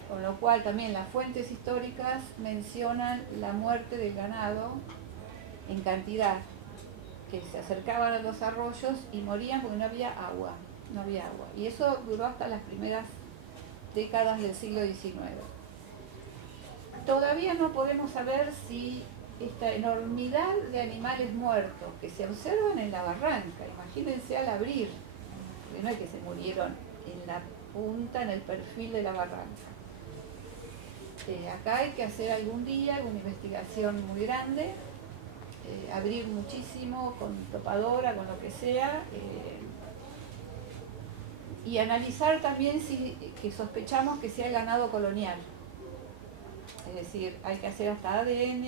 con lo cual también las fuentes históricas mencionan la muerte del ganado en cantidad, que se acercaban a los arroyos y morían porque no había agua. Y eso duró hasta las primeras décadas del siglo XIX. Todavía no podemos saber si esta enormidad de animales muertos que se observan en la barranca, imagínense al abrir, porque no es que se murieron en la punta, en el perfil de la barranca. Acá hay que hacer algún día una investigación muy grande, abrir muchísimo con topadora, con lo que sea, y analizar también que sospechamos que sea el ganado colonial. Es decir, hay que hacer hasta ADN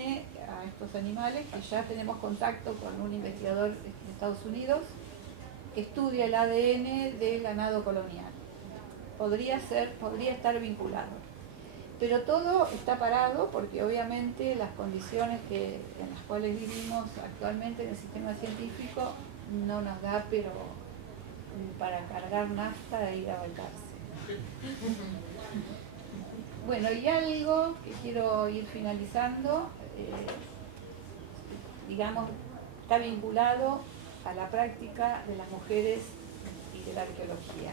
a estos animales, que ya tenemos contacto con un investigador de Estados Unidos que estudia el ADN del ganado colonial. Podría estar vinculado. Pero todo está parado porque obviamente las condiciones en las cuales vivimos actualmente en el sistema científico no nos da pero para cargar nafta e ir a volcarse. Bueno, y algo que quiero ir finalizando, digamos, está vinculado a la práctica de las mujeres y de la arqueología.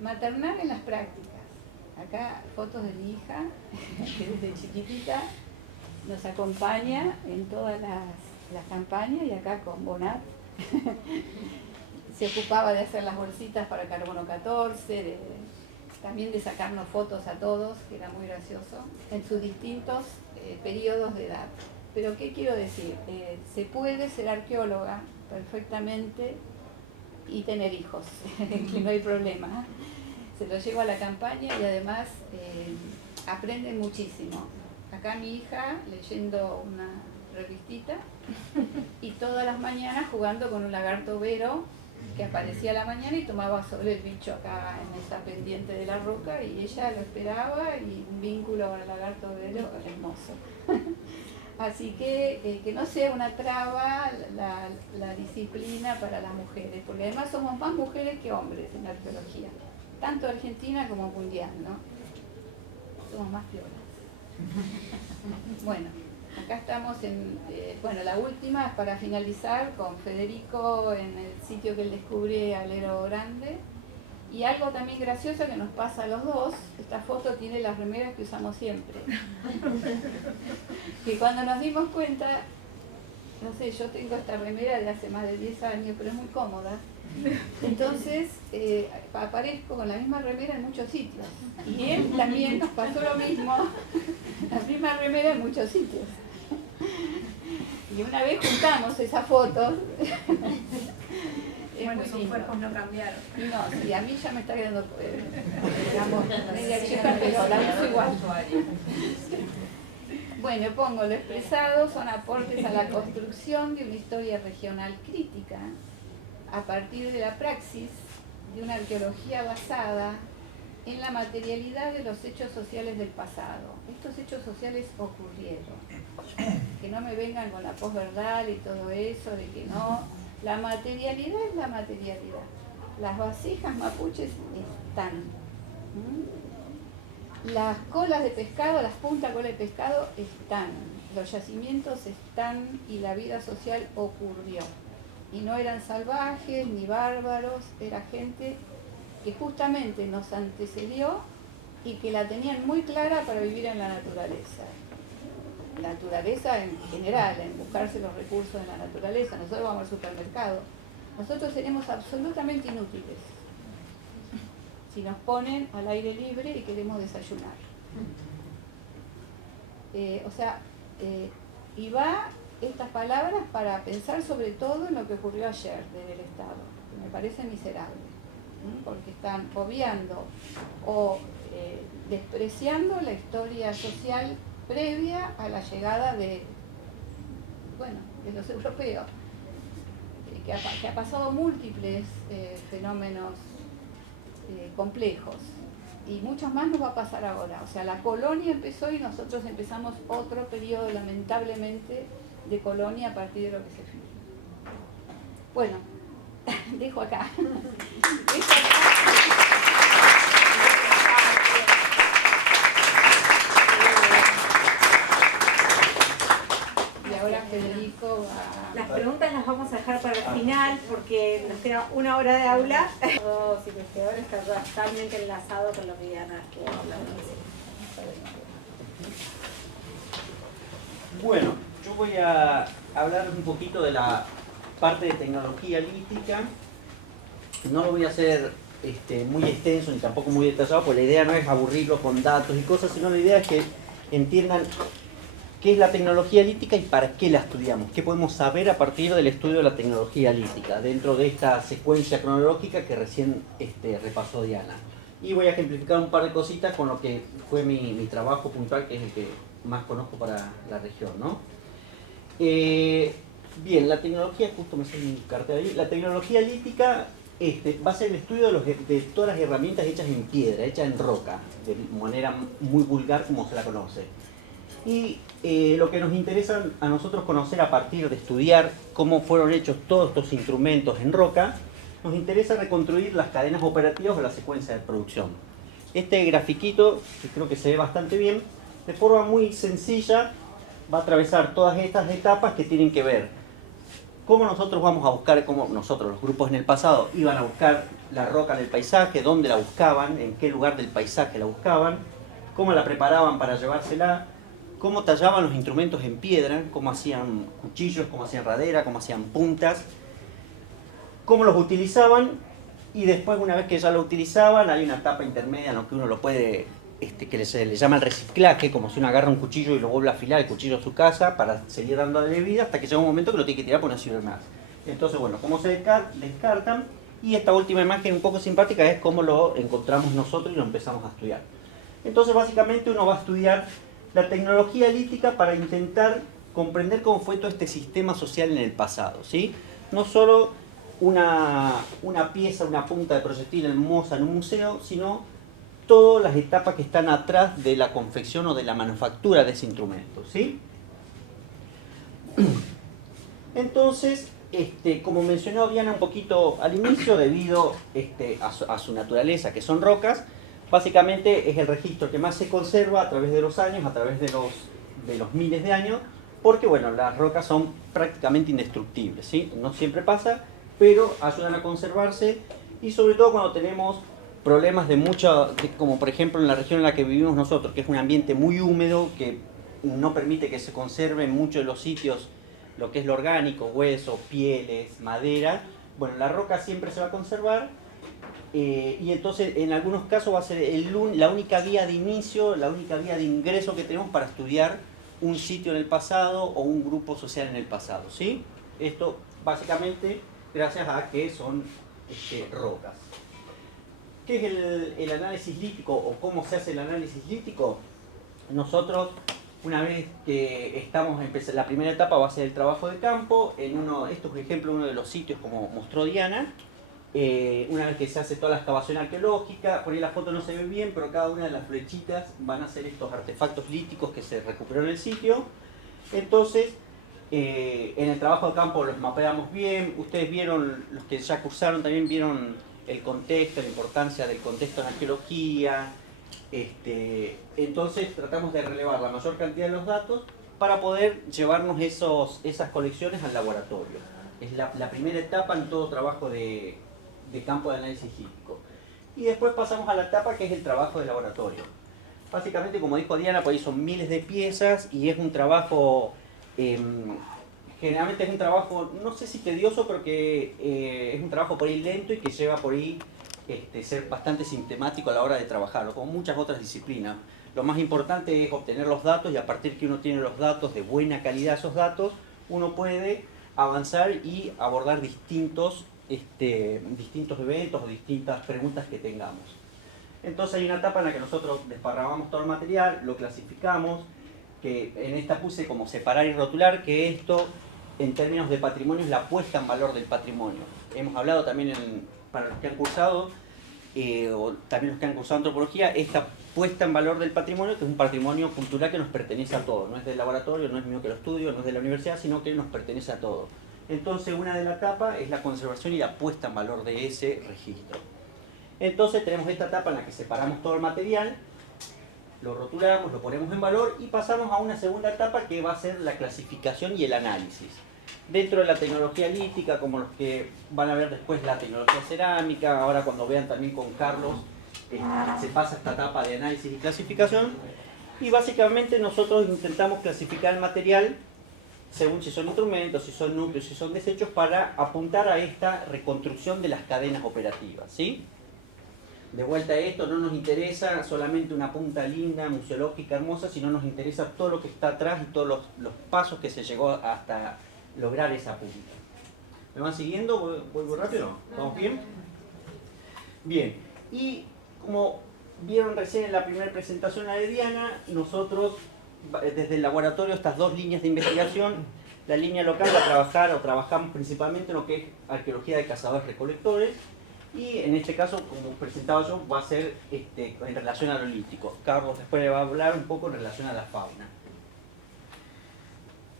Maternar en las prácticas. acá fotos de mi hija, que desde chiquitita nos acompaña en todas las campañas, y acá con Bonat se ocupaba de hacer las bolsitas para carbono 14, también de sacarnos fotos a todos, que era muy gracioso, en sus distintos periodos de edad. Pero ¿qué quiero decir? Se puede ser arqueóloga perfectamente y tener hijos, que no hay problema. Se los llevo a la campaña y además aprenden muchísimo. Acá mi hija leyendo una revistita y todas las mañanas jugando con un lagarto vero que aparecía a la mañana y tomaba sol el bicho acá en esa pendiente de la roca, y ella lo esperaba, y un vínculo con el lagarto vero hermoso. Así que no sea una traba la disciplina para las mujeres, porque además somos más mujeres que hombres en la arqueología, tanto argentina como mundial, ¿no? Somos más piolas. Bueno, acá estamos bueno, la última es para finalizar con Federico en el sitio que él descubre, Alero Grande. Y algo también gracioso que nos pasa a los dos, esta foto tiene las remeras que usamos siempre. Que cuando nos dimos cuenta, no sé, yo tengo esta remera de hace más de 10 años, pero es muy cómoda. Entonces aparezco con la misma remera en muchos sitios. Y él también nos pasó lo mismo, la misma remera en muchos sitios. Y una vez juntamos esas fotos. Bueno, sus cuerpos no cambiaron. No, sí, a mí ya me está quedando, digamos, media chica, pero la uso igual. Bueno, pongo lo expresado, son aportes a la construcción de una historia regional crítica a partir de la praxis de una arqueología basada en la materialidad de los hechos sociales del pasado. Estos hechos sociales ocurrieron. Que no me vengan con la posverdad y todo eso, de que no. La materialidad es la materialidad. Las vasijas mapuches están. Las colas de pescado, las puntas cola de pescado están. Los yacimientos están y la vida social ocurrió. Y no eran salvajes ni bárbaros, era gente que justamente nos antecedió y que la tenían muy clara para vivir en la naturaleza. Naturaleza en general, en buscarse los recursos de la naturaleza. Nosotros vamos al supermercado, nosotros seremos absolutamente inútiles si nos ponen al aire libre y queremos desayunar. Y va estas palabras para pensar sobre todo en lo que ocurrió ayer desde el Estado, que me parece miserable, porque están obviando o despreciando la historia social previa a la llegada de los europeos, que ha pasado múltiples fenómenos complejos, y muchos más nos va a pasar ahora. O sea, la colonia empezó y nosotros empezamos otro periodo, lamentablemente, de colonia a partir de lo que se firmó. Bueno, dejo acá. Ahora Federico va... Las preguntas las vamos a dejar para el final porque nos queda una hora de aula. Los investigadores están totalmente enlazados con lo que Diana estuvo hablando. Bueno, yo voy a hablar un poquito de la parte de tecnología lítica. No lo voy a hacer muy extenso ni tampoco muy detallado, porque la idea no es aburrirlo con datos y cosas, sino la idea es que entiendan qué es la tecnología lítica y para qué la estudiamos, qué podemos saber a partir del estudio de la tecnología lítica dentro de esta secuencia cronológica que recién repasó Diana. Y voy a ejemplificar un par de cositas con lo que fue mi trabajo puntual, que es el que más conozco para la región, ¿no? Bien, la tecnología, justo me sale mi cartel ahí, la tecnología lítica va a ser el estudio de todas las herramientas hechas en piedra, hechas en roca, de manera muy vulgar como se la conoce. Y lo que nos interesa a nosotros conocer a partir de estudiar cómo fueron hechos todos estos instrumentos en roca, nos interesa reconstruir las cadenas operativas o la secuencia de producción. Este grafiquito, que creo que se ve bastante bien, de forma muy sencilla va a atravesar todas estas etapas que tienen que ver ¿Cómo nosotros vamos a buscar, cómo nosotros, los grupos en el pasado, iban a buscar la roca en el paisaje, dónde la buscaban, en qué lugar del paisaje la buscaban, cómo la preparaban para llevársela, cómo tallaban los instrumentos en piedra, cómo hacían cuchillos, cómo hacían radera, cómo hacían puntas, cómo los utilizaban, y después, una vez que ya lo utilizaban, hay una etapa intermedia en la que uno lo puede, que se le llama el reciclaje, como si uno agarra un cuchillo y lo vuelve a afilar el cuchillo a su casa para seguir dándole vida hasta que llega un momento que lo tiene que tirar porque no sirve más. Entonces, bueno, cómo se descartan, y esta última imagen un poco simpática es cómo lo encontramos nosotros y lo empezamos a estudiar. Entonces, básicamente uno va a estudiar la tecnología lítica para intentar comprender cómo fue todo este sistema social en el pasado, ¿sí? No solo una pieza, una punta de proyectil hermosa en un museo, sino todas las etapas que están atrás de la confección o de la manufactura de ese instrumento, ¿sí? Entonces, como mencionó Diana un poquito al inicio, debido a su naturaleza, que son rocas, básicamente es el registro que más se conserva a través de los años, a través de los miles de años, porque bueno, las rocas son prácticamente indestructibles, ¿sí? No siempre pasa, pero ayudan a conservarse, y sobre todo cuando tenemos problemas como por ejemplo en la región en la que vivimos nosotros, que es un ambiente muy húmedo, que no permite que se conserve en muchos de los sitios lo que es lo orgánico, huesos, pieles, madera. Bueno, la roca siempre se va a conservar, y entonces en algunos casos va a ser la única vía de inicio, la única vía de ingreso que tenemos para estudiar un sitio en el pasado o un grupo social en el pasado, ¿sí? Esto básicamente gracias a que son rocas. ¿Qué es el análisis lítico o cómo se hace el análisis lítico? Nosotros, una vez que estamos empezando, la primera etapa va a ser el trabajo de campo. Esto es por ejemplo uno de los sitios como mostró Diana. Una vez que se hace toda la excavación arqueológica, por ahí la foto no se ve bien, pero cada una de las flechitas van a ser estos artefactos líticos que se recuperaron en el sitio. Entonces, en el trabajo de campo los mapeamos bien. Ustedes vieron, los que ya cursaron también vieron el contexto, la importancia del contexto en arqueología. Entonces tratamos de relevar la mayor cantidad de los datos para poder llevarnos esas colecciones al laboratorio. Es la primera etapa en todo trabajo de campo de análisis lítico. Y después pasamos a la etapa que es el trabajo de laboratorio. Básicamente, como dijo Diana, por ahí son miles de piezas y es un trabajo, generalmente es un trabajo, no sé si tedioso, pero que es un trabajo por ahí lento y que lleva por ahí ser bastante sistemático a la hora de trabajarlo, como muchas otras disciplinas. Lo más importante es obtener los datos, y a partir que uno tiene los datos de buena calidad, esos datos, uno puede avanzar y abordar distintos eventos o distintas preguntas que tengamos. Entonces hay una etapa en la que nosotros desparramamos todo el material, lo clasificamos, que en esta puse como separar y rotular, que esto en términos de patrimonio es la puesta en valor del patrimonio. Hemos hablado también para los que han cursado, o también los que han cursado antropología, esta puesta en valor del patrimonio, que es un patrimonio cultural que nos pertenece a todos. No es del laboratorio, no es mío que lo estudio, no es de la universidad, sino que nos pertenece a todos. Entonces una de las etapas es la conservación y la puesta en valor de ese registro. Entonces tenemos esta etapa en la que separamos todo el material, lo rotulamos, lo ponemos en valor y pasamos a una segunda etapa que va a ser la clasificación y el análisis. Dentro de la tecnología lítica, como los que van a ver después la tecnología cerámica, ahora cuando vean también con Carlos, se pasa esta etapa de análisis y clasificación, y básicamente nosotros intentamos clasificar el material según si son instrumentos, si son núcleos, si son desechos, para apuntar a esta reconstrucción de las cadenas operativas, ¿sí? De vuelta a esto, no nos interesa solamente una punta linda, museológica, hermosa, sino nos interesa todo lo que está atrás y todos los pasos que se llegó hasta lograr esa punta. ¿Me van siguiendo? ¿Voy muy rápido? ¿Estamos bien? Bien. Y como vieron recién en la primera presentación de Diana, nosotros desde el laboratorio estas dos líneas de investigación, la línea local va a trabajar, o trabajamos principalmente en lo que es arqueología de cazadores-recolectores, y en este caso, como presentaba yo, va a ser en relación a lo lítico. Carlos después le va a hablar un poco en relación a la fauna.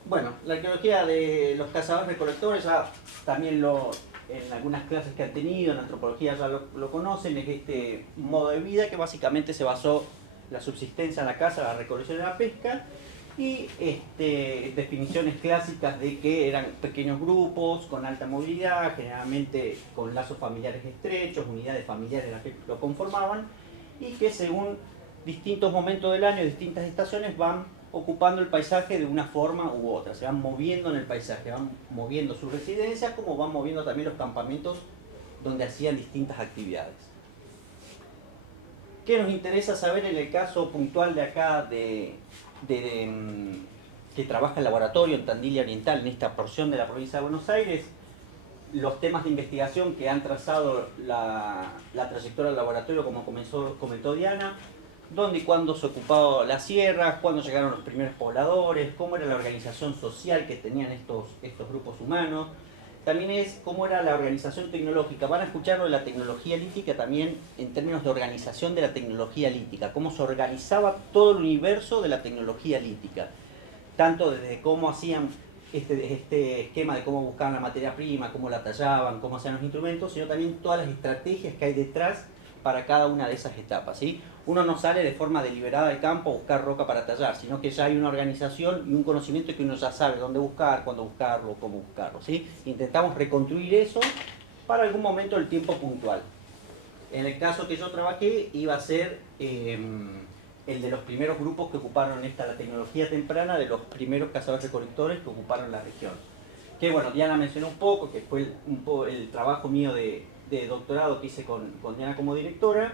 Bueno, la arqueología de los cazadores-recolectores ya también en algunas clases que han tenido, en antropología ya lo conocen, es este modo de vida que básicamente se basó la subsistencia en la caza, la recolección y la pesca, y definiciones clásicas de que eran pequeños grupos con alta movilidad, generalmente con lazos familiares estrechos, unidades familiares las que lo conformaban, y que según distintos momentos del año, distintas estaciones, van ocupando el paisaje de una forma u otra, se van moviendo en el paisaje, van moviendo sus residencias, como van moviendo también los campamentos donde hacían distintas actividades. ¿Qué nos interesa saber en el caso puntual de acá, que trabaja el laboratorio en Tandil Oriental, en esta porción de la provincia de Buenos Aires? Los temas de investigación que han trazado la trayectoria del laboratorio, como comentó Diana, dónde y cuándo se ocupaba las sierras, cuándo llegaron los primeros pobladores, cómo era la organización social que tenían estos grupos humanos. También es cómo era la organización tecnológica. Van a escucharlo de la tecnología lítica también en términos de organización de la tecnología lítica, cómo se organizaba todo el universo de la tecnología lítica, tanto desde cómo hacían este esquema de cómo buscaban la materia prima, cómo la tallaban, cómo hacían los instrumentos, sino también todas las estrategias que hay detrás para cada una de esas etapas, ¿sí? Uno no sale de forma deliberada al campo a buscar roca para tallar, sino que ya hay una organización y un conocimiento que uno ya sabe dónde buscar, cuándo buscarlo, cómo buscarlo, ¿sí? Intentamos reconstruir eso para algún momento del tiempo puntual. En el caso que yo trabajé iba a ser el de los primeros grupos que ocuparon la tecnología temprana, de los primeros cazadores-recolectores que ocuparon la región. Que bueno, Diana mencionó un poco, que fue el trabajo mío de doctorado que hice con Diana como directora,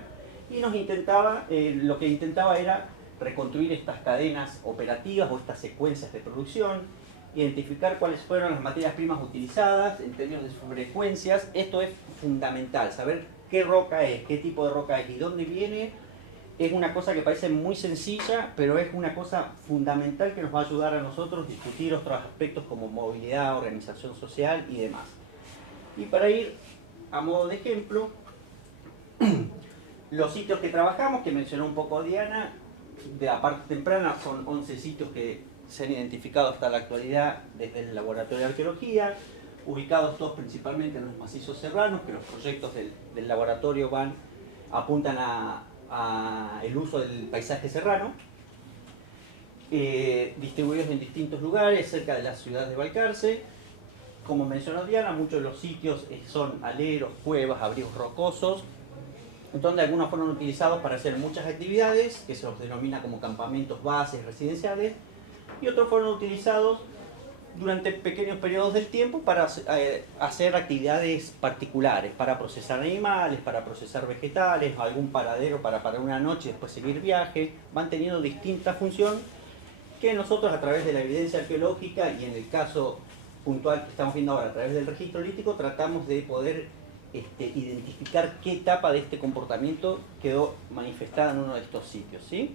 y lo que intentaba era reconstruir estas cadenas operativas o estas secuencias de producción, identificar cuáles fueron las materias primas utilizadas en términos de sus frecuencias. Esto es fundamental, saber qué roca es, qué tipo de roca es y dónde viene. Es una cosa que parece muy sencilla, pero es una cosa fundamental que nos va a ayudar a nosotros a discutir otros aspectos como movilidad, organización social y demás. Y para ir a modo de ejemplo, los sitios que trabajamos, que mencionó un poco Diana, de la parte temprana son 11 sitios que se han identificado hasta la actualidad desde el Laboratorio de Arqueología, ubicados todos principalmente en los macizos serranos, que los proyectos del laboratorio apuntan a el uso del paisaje serrano, distribuidos en distintos lugares cerca de la ciudad de Balcarce. Como mencionó Diana, muchos de los sitios son aleros, cuevas, abrigos rocosos, donde algunos fueron utilizados para hacer muchas actividades, que se los denomina como campamentos bases residenciales, y otros fueron utilizados durante pequeños periodos del tiempo para hacer actividades particulares, para procesar animales, para procesar vegetales, algún paradero para parar una noche y después seguir viaje. Van teniendo distintas funciones que nosotros, a través de la evidencia arqueológica y en el caso puntual que estamos viendo ahora a través del registro lítico, tratamos de poder identificar qué etapa de este comportamiento quedó manifestada en uno de estos sitios, ¿sí?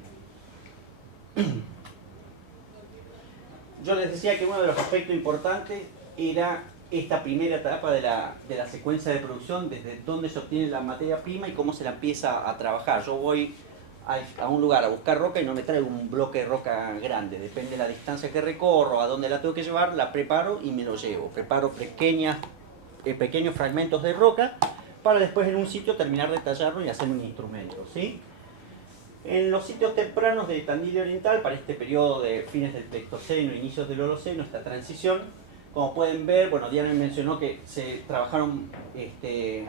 Yo les decía que uno de los aspectos importantes era esta primera etapa de la secuencia de producción, desde dónde se obtiene la materia prima y cómo se la empieza a trabajar. Yo voy a un lugar a buscar roca y no me traigo un bloque de roca grande, depende de la distancia que recorro, a dónde la tengo que llevar, la preparo y me lo llevo. Preparo pequeños fragmentos de roca para después en un sitio terminar de tallarlo y hacer un instrumento, ¿sí? En los sitios tempranos de Tandil Oriental, para este periodo de fines del Pleistoceno, inicios del Holoceno, esta transición, como pueden ver, bueno, Diana mencionó que se trabajaron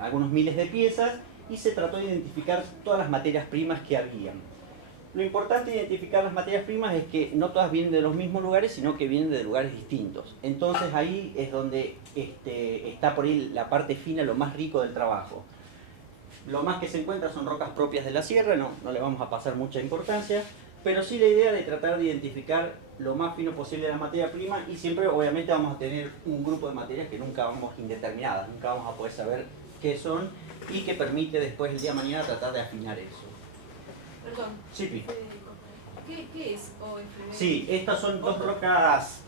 algunos miles de piezas y se trató de identificar todas las materias primas que habían. Lo importante de identificar las materias primas es que no todas vienen de los mismos lugares, sino que vienen de lugares distintos. Entonces ahí es donde está por ahí la parte fina, lo más rico del trabajo. Lo más que se encuentra son rocas propias de la sierra, no le vamos a pasar mucha importancia, pero sí la idea de tratar de identificar lo más fino posible de la materia prima, y siempre obviamente vamos a tener un grupo de materias que nunca vamos indeterminadas, nunca vamos a poder saber qué son y que permite después el día de mañana tratar de afinar eso. Perdón. Sí, Pi. ¿Qué es OFB? Sí, estas son dos rocas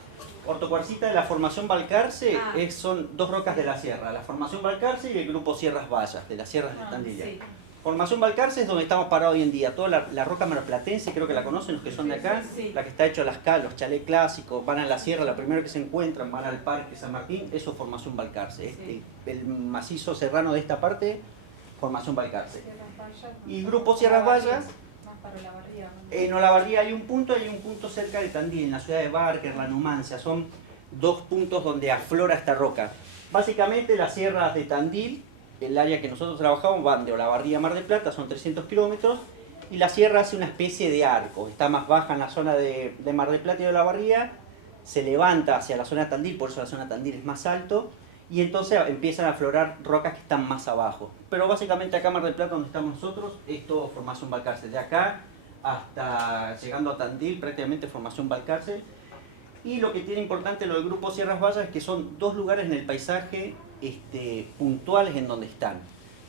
ortocuarcitas de la formación Balcarce, son dos rocas de la sierra, la formación Balcarce y el grupo Sierras Vallas, de las sierras de Tandil. Sí. Formación Balcarce es donde estamos parados hoy en día, toda la roca maroplatense, creo que la conocen los que son de acá, Sí. la que está hecho los chalés clásicos, van a la sierra, lo primero que se encuentran, van al Parque San Martín, eso es Formación Balcarce. Sí. El macizo serrano de esta parte, Formación Balcarce. Y grupo Sierras Vallas, para Olavarría. En Olavarría hay un punto cerca de Tandil, en la ciudad de Barker, la Numancia. Son dos puntos donde aflora esta roca. Básicamente las sierras de Tandil, el área que nosotros trabajamos, van de Olavarría a Mar del Plata, son 300 kilómetros, y la sierra hace una especie de arco. Está más baja en la zona de Mar del Plata y de Olavarría, se levanta hacia la zona de Tandil, por eso la zona de Tandil es más alto, y entonces empiezan a aflorar rocas que están más abajo. Pero básicamente acá en Mar del Plata, donde estamos nosotros, es todo formación Balcarce. De acá hasta llegando a Tandil, prácticamente formación Balcarce. Y lo que tiene importante lo del grupo Sierras Vallas es que son dos lugares en el paisaje puntuales en donde están.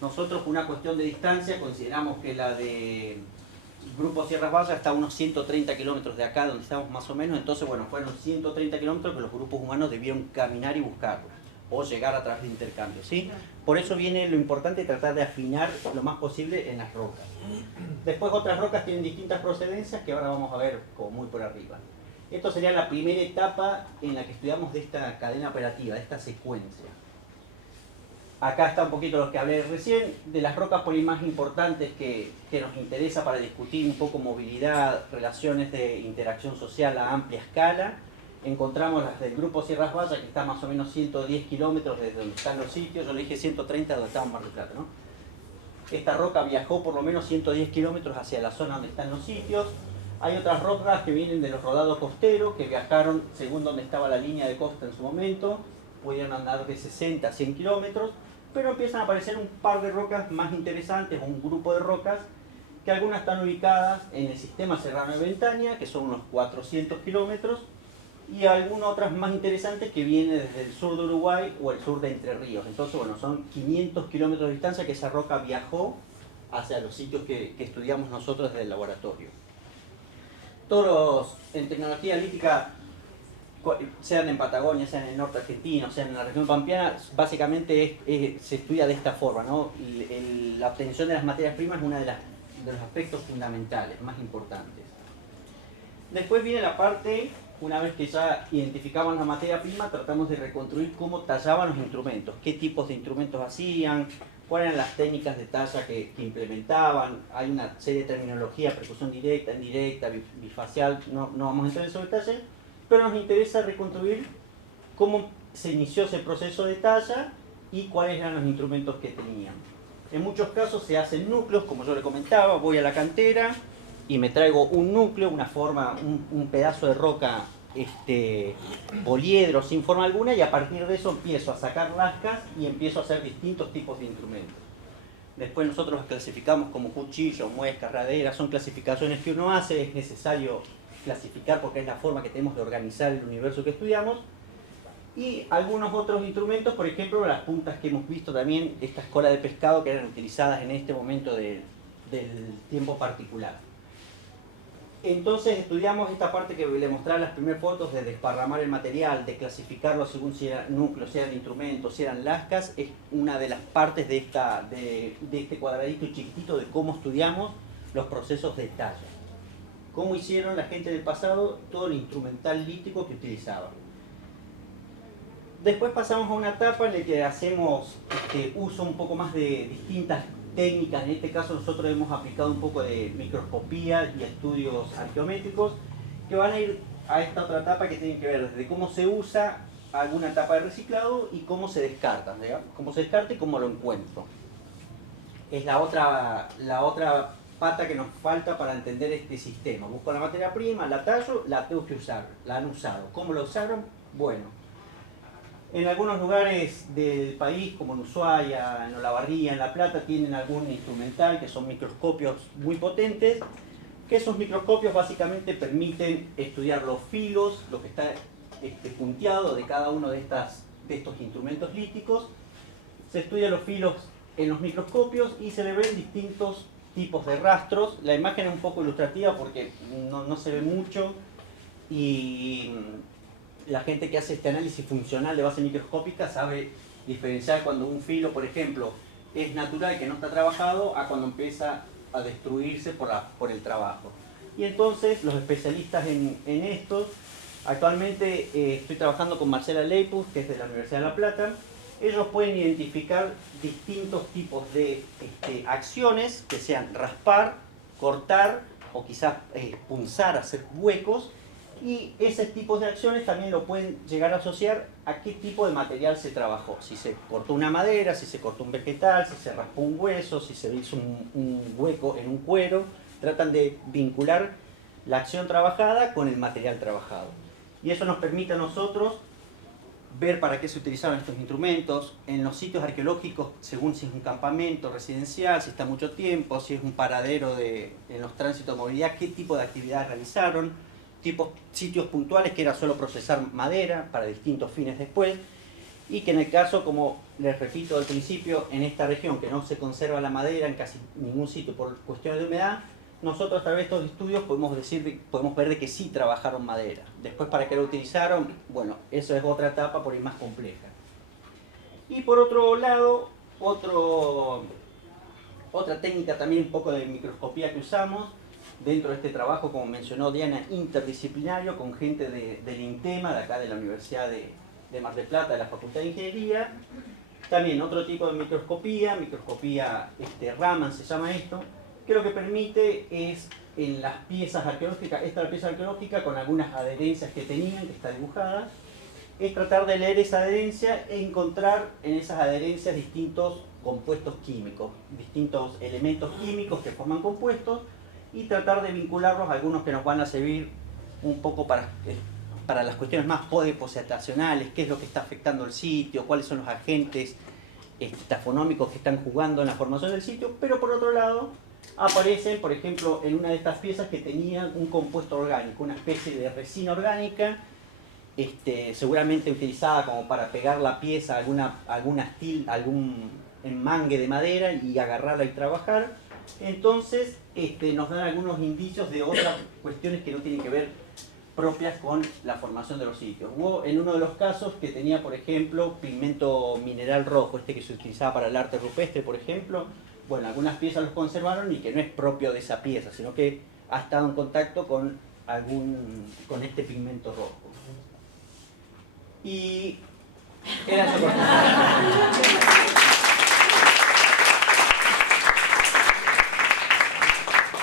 Nosotros, por una cuestión de distancia, consideramos que la de Grupo Sierras Vallas está a unos 130 kilómetros de acá, donde estamos más o menos. Entonces, bueno, fueron 130 kilómetros que los grupos humanos debieron caminar y buscarlo, o llegar a través de intercambio, ¿sí? Por eso viene lo importante de tratar de afinar lo más posible en las rocas. Después otras rocas tienen distintas procedencias que ahora vamos a ver como muy por arriba. Esto sería la primera etapa en la que estudiamos de esta cadena operativa, de esta secuencia. Acá está un poquito lo que hablé recién, de las rocas por ahí más importantes que nos interesa para discutir un poco movilidad, relaciones de interacción social a amplia escala. Encontramos las del grupo Sierras Vallas, que está más o menos 110 kilómetros desde donde están los sitios. Yo le dije 130 donde estaba en Mar del Plata, ¿no? Esta roca viajó por lo menos 110 kilómetros hacia la zona donde están los sitios. Hay otras rocas que vienen de los rodados costeros, que viajaron según donde estaba la línea de costa en su momento. Pudieron andar de 60 a 100 kilómetros, pero empiezan a aparecer un par de rocas más interesantes, o un grupo de rocas, que algunas están ubicadas en el sistema serrano de Ventaña, que son unos 400 kilómetros, y algunas otras más interesantes que vienen desde el sur de Uruguay o el sur de Entre Ríos. Entonces, bueno, son 500 kilómetros de distancia que esa roca viajó hacia los sitios que estudiamos nosotros desde el laboratorio. Todos en tecnología lítica, sean en Patagonia, sean en el norte argentino, sean en la región pampeana, básicamente se estudia de esta forma, ¿no? La obtención de las materias primas es uno de los aspectos fundamentales, más importantes. Después viene la parte, una vez que ya identificamos la materia prima, tratamos de reconstruir cómo tallaban los instrumentos, qué tipos de instrumentos hacían, cuáles eran las técnicas de talla que implementaban. Hay una serie de terminología, percusión directa, indirecta, bifacial, no vamos a entrar en esos detalles, pero nos interesa reconstruir cómo se inició ese proceso de talla y cuáles eran los instrumentos que tenían. En muchos casos se hacen núcleos, como yo le comentaba, voy a la cantera y me traigo un núcleo, una forma, un pedazo de roca poliedro sin forma alguna, y a partir de eso empiezo a sacar lascas y empiezo a hacer distintos tipos de instrumentos. Después nosotros los clasificamos como cuchillos, muescas, raderas, son clasificaciones que uno hace, es necesario clasificar porque es la forma que tenemos de organizar el universo que estudiamos. Y algunos otros instrumentos, por ejemplo las puntas que hemos visto también, estas colas de pescado que eran utilizadas en este momento del tiempo particular. Entonces estudiamos esta parte que le mostraba en las primeras fotos, de desparramar el material, de clasificarlo según si eran núcleos, si eran instrumentos, si eran lascas. Es una de las partes de este cuadradito chiquitito de cómo estudiamos los procesos de talla. Cómo hicieron la gente del pasado todo el instrumental lítico que utilizaban. Después pasamos a una etapa en la que hacemos uso un poco más de distintas técnicas. En este caso nosotros hemos aplicado un poco de microscopía y estudios arqueométricos que van a ir a esta otra etapa que tiene que ver desde cómo se usa alguna etapa de reciclado y cómo se descarta, digamos, cómo se descarta y cómo lo encuentro. Es la otra pata que nos falta para entender este sistema. Busco la materia prima, la tallo, la tengo que usar, la han usado. ¿Cómo la usaron? Bueno, en algunos lugares del país, como en Ushuaia, en Olavarría, en La Plata, tienen algún instrumental que son microscopios muy potentes, que esos microscopios básicamente permiten estudiar los filos, lo que está punteado de cada uno de estos instrumentos líticos. Se estudian los filos en los microscopios y se le ven distintos tipos de rastros. La imagen es un poco ilustrativa porque no se ve mucho, y la gente que hace este análisis funcional de base microscópica sabe diferenciar cuando un filo, por ejemplo, es natural, que no está trabajado, a cuando empieza a destruirse por el trabajo. Y entonces los especialistas en esto, actualmente estoy trabajando con Marcela Leipus, que es de la Universidad de La Plata. Ellos pueden identificar distintos tipos de acciones, que sean raspar, cortar o quizás punzar, hacer huecos, y ese tipo de acciones también lo pueden llegar a asociar a qué tipo de material se trabajó. Si se cortó una madera, si se cortó un vegetal, si se raspó un hueso, si se hizo un hueco en un cuero. Tratan de vincular la acción trabajada con el material trabajado. Y eso nos permite a nosotros ver para qué se utilizaron estos instrumentos, en los sitios arqueológicos, según si es un campamento residencial, si está mucho tiempo, si es un paradero en los tránsitos de movilidad, qué tipo de actividades realizaron, sitios puntuales que era solo procesar madera para distintos fines después, y que en el caso, como les repito al principio, en esta región que no se conserva la madera en casi ningún sitio por cuestiones de humedad, nosotros a través de estos estudios podemos ver de que sí trabajaron madera. Después, ¿para qué lo utilizaron? Bueno, eso es otra etapa por ahí más compleja. Y por otro lado, otra técnica también un poco de microscopía que usamos dentro de este trabajo, como mencionó Diana, interdisciplinario, con gente del INTEMA, de acá de la Universidad de Mar del Plata, de la Facultad de Ingeniería. También otro tipo de microscopía Raman se llama esto, que lo que permite es en las piezas arqueológicas, esta pieza arqueológica con algunas adherencias que tenían, que está dibujada, es tratar de leer esa adherencia e encontrar en esas adherencias distintos compuestos químicos, distintos elementos químicos que forman compuestos, y tratar de vincularlos a algunos que nos van a servir un poco para las cuestiones más posetacionales, qué es lo que está afectando el sitio, cuáles son los agentes tafonómicos que están jugando en la formación del sitio, pero por otro lado aparecen, por ejemplo, en una de estas piezas que tenían un compuesto orgánico, una especie de resina orgánica, seguramente utilizada como para pegar la pieza a algún enmangue de madera y agarrarla y trabajar. Entonces nos dan algunos indicios de otras cuestiones que no tienen que ver propias con la formación de los sitios. Hubo en uno de los casos que tenía, por ejemplo, pigmento mineral rojo, que se utilizaba para el arte rupestre, por ejemplo. Bueno, algunas piezas los conservaron y que no es propio de esa pieza, sino que ha estado en contacto con este pigmento rojo. Y era eso.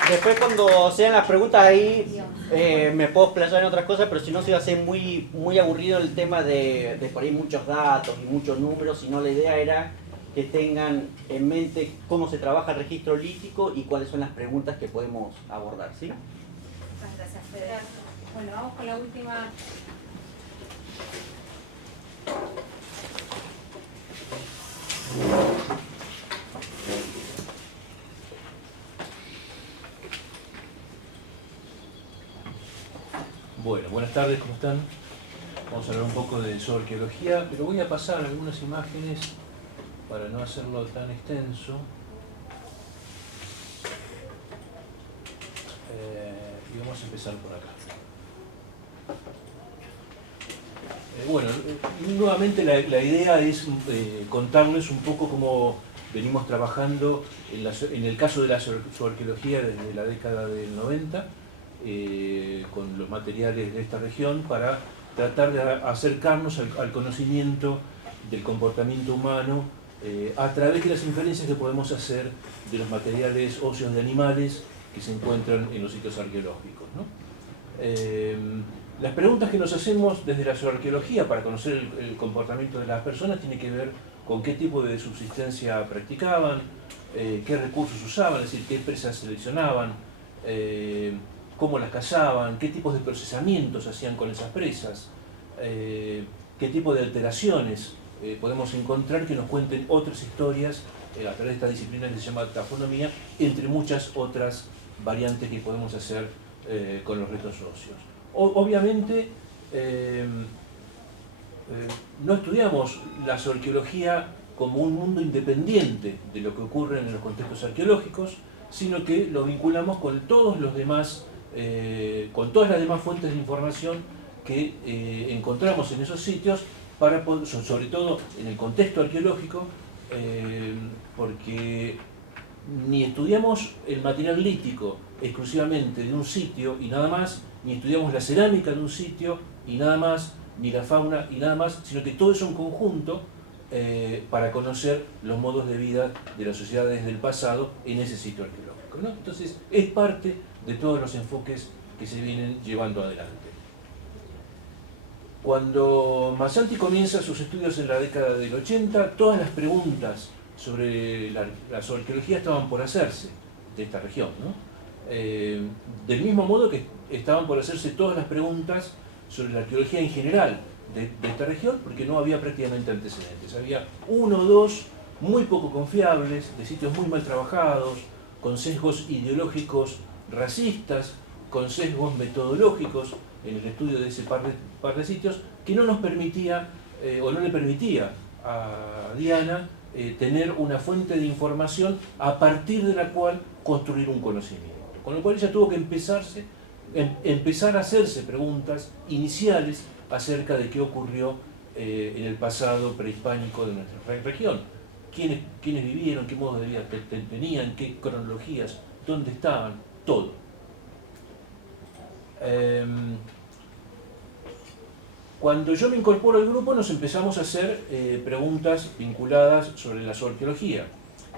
Después, cuando sean las preguntas ahí, me puedo explayar en otras cosas, pero si no se va a hacer muy, muy aburrido el tema de por ahí muchos datos y muchos números, sino la idea era que tengan en mente cómo se trabaja el registro lítico y cuáles son las preguntas que podemos abordar, ¿sí? Muchas gracias, Fede. Bueno, vamos con la última. Bueno, buenas tardes, ¿cómo están? Vamos a hablar un poco de zooarqueología, pero voy a pasar algunas imágenes para no hacerlo tan extenso. Y vamos a empezar por acá. Bueno, nuevamente la idea es contarles un poco cómo venimos trabajando en el caso de la zooarqueología desde la década del 90, con los materiales de esta región para tratar de acercarnos al conocimiento del comportamiento humano a través de las inferencias que podemos hacer de los materiales óseos de animales que se encuentran en los sitios arqueológicos, ¿no? Las preguntas que nos hacemos desde la zooarqueología para conocer el comportamiento de las personas tienen que ver con qué tipo de subsistencia practicaban, qué recursos usaban, es decir, qué presas seleccionaban, cómo las cazaban, qué tipos de procesamientos hacían con esas presas, qué tipo de alteraciones podemos encontrar que nos cuenten otras historias a través de esta disciplina que se llama tafonomía, entre muchas otras variantes que podemos hacer con los restos óseos. Obviamente no estudiamos la zooarqueología como un mundo independiente de lo que ocurre en los contextos arqueológicos, sino que lo vinculamos con todos los demás, con todas las demás fuentes de información que encontramos en esos sitios, sobre todo en el contexto arqueológico, porque ni estudiamos el material lítico exclusivamente de un sitio y nada más, ni estudiamos la cerámica de un sitio y nada más, ni la fauna y nada más, sino que todo eso en conjunto para conocer los modos de vida de las sociedades del pasado en ese sitio arqueológico, ¿no? Entonces es parte de todos los enfoques que se vienen llevando adelante. Cuando Mazzanti comienza sus estudios en la década del 80, todas las preguntas sobre la arqueología estaban por hacerse de esta región, ¿no? Del mismo modo que estaban por hacerse todas las preguntas sobre la arqueología en general de esta región, porque no había prácticamente antecedentes. Había uno o dos muy poco confiables, de sitios muy mal trabajados, con sesgos ideológicos racistas, con sesgos metodológicos en el estudio de ese par de sitios, que no nos permitía, o no le permitía a Diana tener una fuente de información a partir de la cual construir un conocimiento. Con lo cual ella tuvo que empezar a hacerse preguntas iniciales acerca de qué ocurrió en el pasado prehispánico de nuestra región. ¿Quiénes vivieron? ¿Qué modos de vida tenían? ¿Qué cronologías? ¿Dónde estaban? Todo. Cuando yo me incorporo al grupo nos empezamos a hacer preguntas vinculadas sobre la zoarqueología.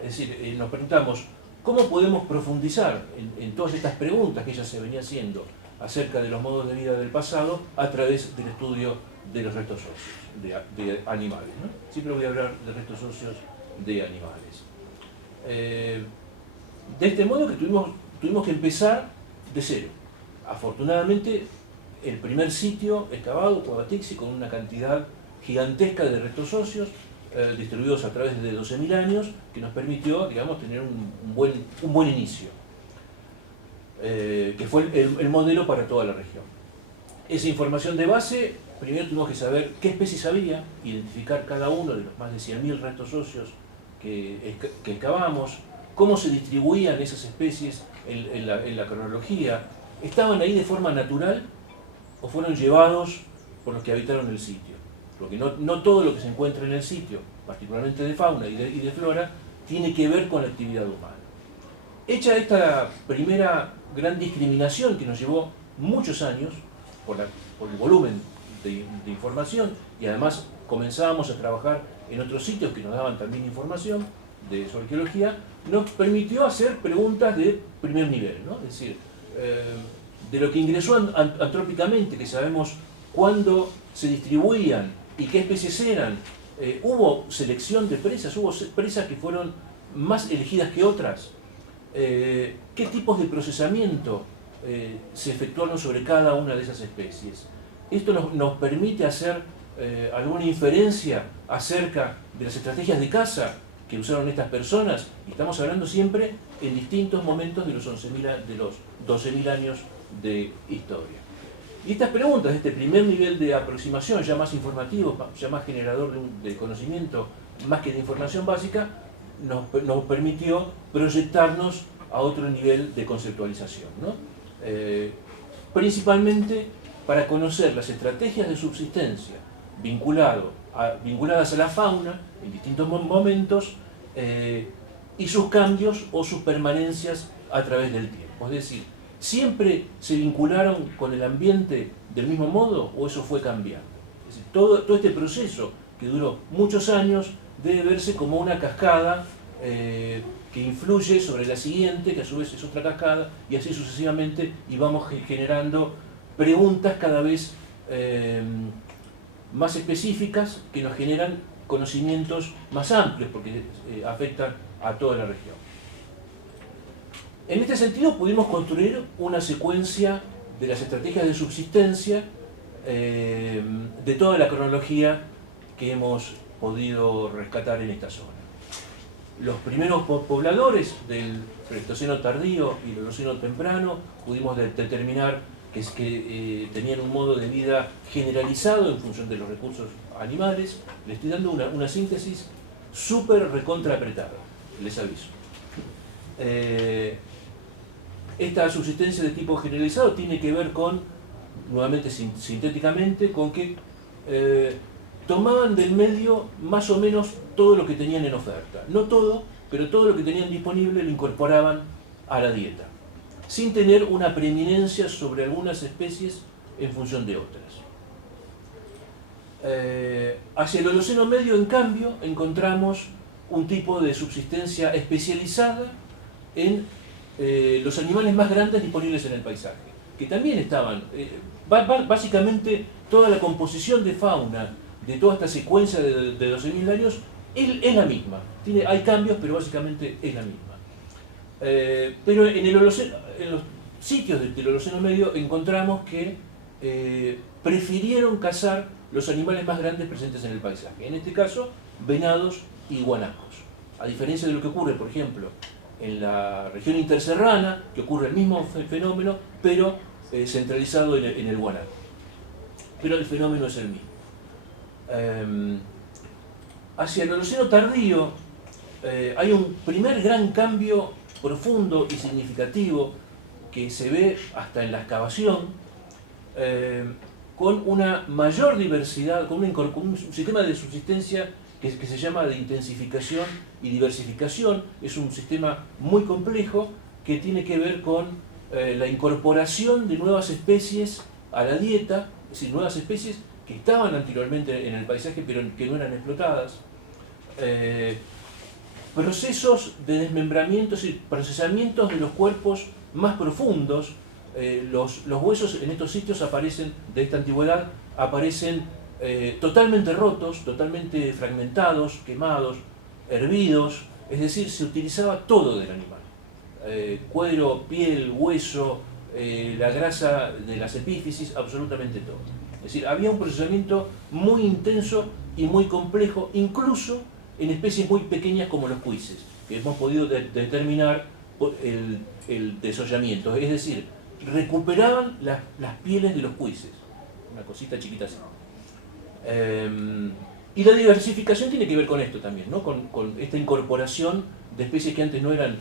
Es decir, nos preguntamos cómo podemos profundizar en todas estas preguntas que ella se venía haciendo acerca de los modos de vida del pasado a través del estudio de los restos óseos de animales, ¿no? Siempre voy a hablar de restos óseos de animales. De este modo que tuvimos que empezar de cero. Afortunadamente, el primer sitio excavado, Cuavatixi, con una cantidad gigantesca de restos óseos, distribuidos a través de 12.000 años, que nos permitió, digamos, tener un buen inicio, que fue el modelo para toda la región. Esa información de base, primero tuvimos que saber qué especies había, identificar cada uno de los más de 100.000 restos óseos que excavamos, cómo se distribuían esas especies en la cronología, estaban ahí de forma natural o fueron llevados por los que habitaron el sitio. Porque no todo lo que se encuentra en el sitio, particularmente de fauna y de flora, tiene que ver con la actividad humana. Hecha esta primera gran discriminación que nos llevó muchos años por el volumen de información, y además comenzábamos a trabajar en otros sitios que nos daban también información de zoarqueología, nos permitió hacer preguntas de primer nivel, ¿no? Es decir, de lo que ingresó antrópicamente, que sabemos cuándo se distribuían y qué especies eran. Hubo selección de presas, hubo presas que fueron más elegidas que otras. ¿Qué tipos de procesamiento se efectuaron sobre cada una de esas especies? Esto nos permite hacer alguna inferencia acerca de las estrategias de caza que usaron estas personas, y estamos hablando siempre en distintos momentos de los 12.000 años de historia. Y estas preguntas, este primer nivel de aproximación, ya más informativo, ya más generador de conocimiento, más que de información básica, nos permitió proyectarnos a otro nivel de conceptualización, ¿no? Principalmente para conocer las estrategias de subsistencia vinculadas a la fauna en distintos momentos, y sus cambios o sus permanencias a través del tiempo. Es decir, ¿siempre se vincularon con el ambiente del mismo modo o eso fue cambiando? Es decir, todo este proceso que duró muchos años debe verse como una cascada que influye sobre la siguiente, que a su vez es otra cascada, y así sucesivamente, y vamos generando preguntas cada vez más específicas que nos generan conocimientos más amplios porque afectan a toda la región. En este sentido pudimos construir una secuencia de las estrategias de subsistencia de toda la cronología que hemos podido rescatar en esta zona. Los primeros pobladores del Pleistoceno tardío y el Holoceno temprano pudimos determinar que tenían un modo de vida generalizado en función de los recursos animales. Le estoy dando una síntesis súper recontra apretada, les aviso. Esta subsistencia de tipo generalizado tiene que ver con, nuevamente sintéticamente, con que tomaban del medio más o menos todo lo que tenían en oferta. No todo, pero todo lo que tenían disponible lo incorporaban a la dieta, sin tener una preeminencia sobre algunas especies en función de otras. Hacia el Holoceno medio, en cambio, encontramos un tipo de subsistencia especializada en los animales más grandes disponibles en el paisaje, que también estaban, básicamente toda la composición de fauna de toda esta secuencia de 12.000 años es la misma. Hay cambios, pero básicamente es la misma. Pero en los sitios del Holoceno Medio encontramos que prefirieron cazar los animales más grandes presentes en el paisaje. En este caso, venados y guanacos. A diferencia de lo que ocurre, por ejemplo, en la región interserrana, que ocurre el mismo fenómeno, pero centralizado en el guanaco. Pero el fenómeno es el mismo. Hacia el Holoceno tardío hay un primer gran cambio profundo y significativo que se ve hasta en la excavación, con una mayor diversidad, con un sistema de subsistencia que se llama de intensificación y diversificación. Es un sistema muy complejo que tiene que ver con la incorporación de nuevas especies a la dieta, es decir, nuevas especies que estaban anteriormente en el paisaje pero que no eran explotadas. Procesos de desmembramiento y procesamientos de los cuerpos más profundos. Los huesos en estos sitios aparecen, de esta antigüedad, aparecen totalmente rotos, totalmente fragmentados, quemados, hervidos, es decir, se utilizaba todo del animal. Cuero, piel, hueso, la grasa de las epífisis, absolutamente todo. Es decir, había un procesamiento muy intenso y muy complejo, incluso en especies muy pequeñas como los cuises, que hemos podido determinar el desollamiento, es decir, recuperaban las pieles de los cuises, una cosita chiquita así. Y la diversificación tiene que ver con esto también, ¿no? Con esta incorporación de especies que antes no eran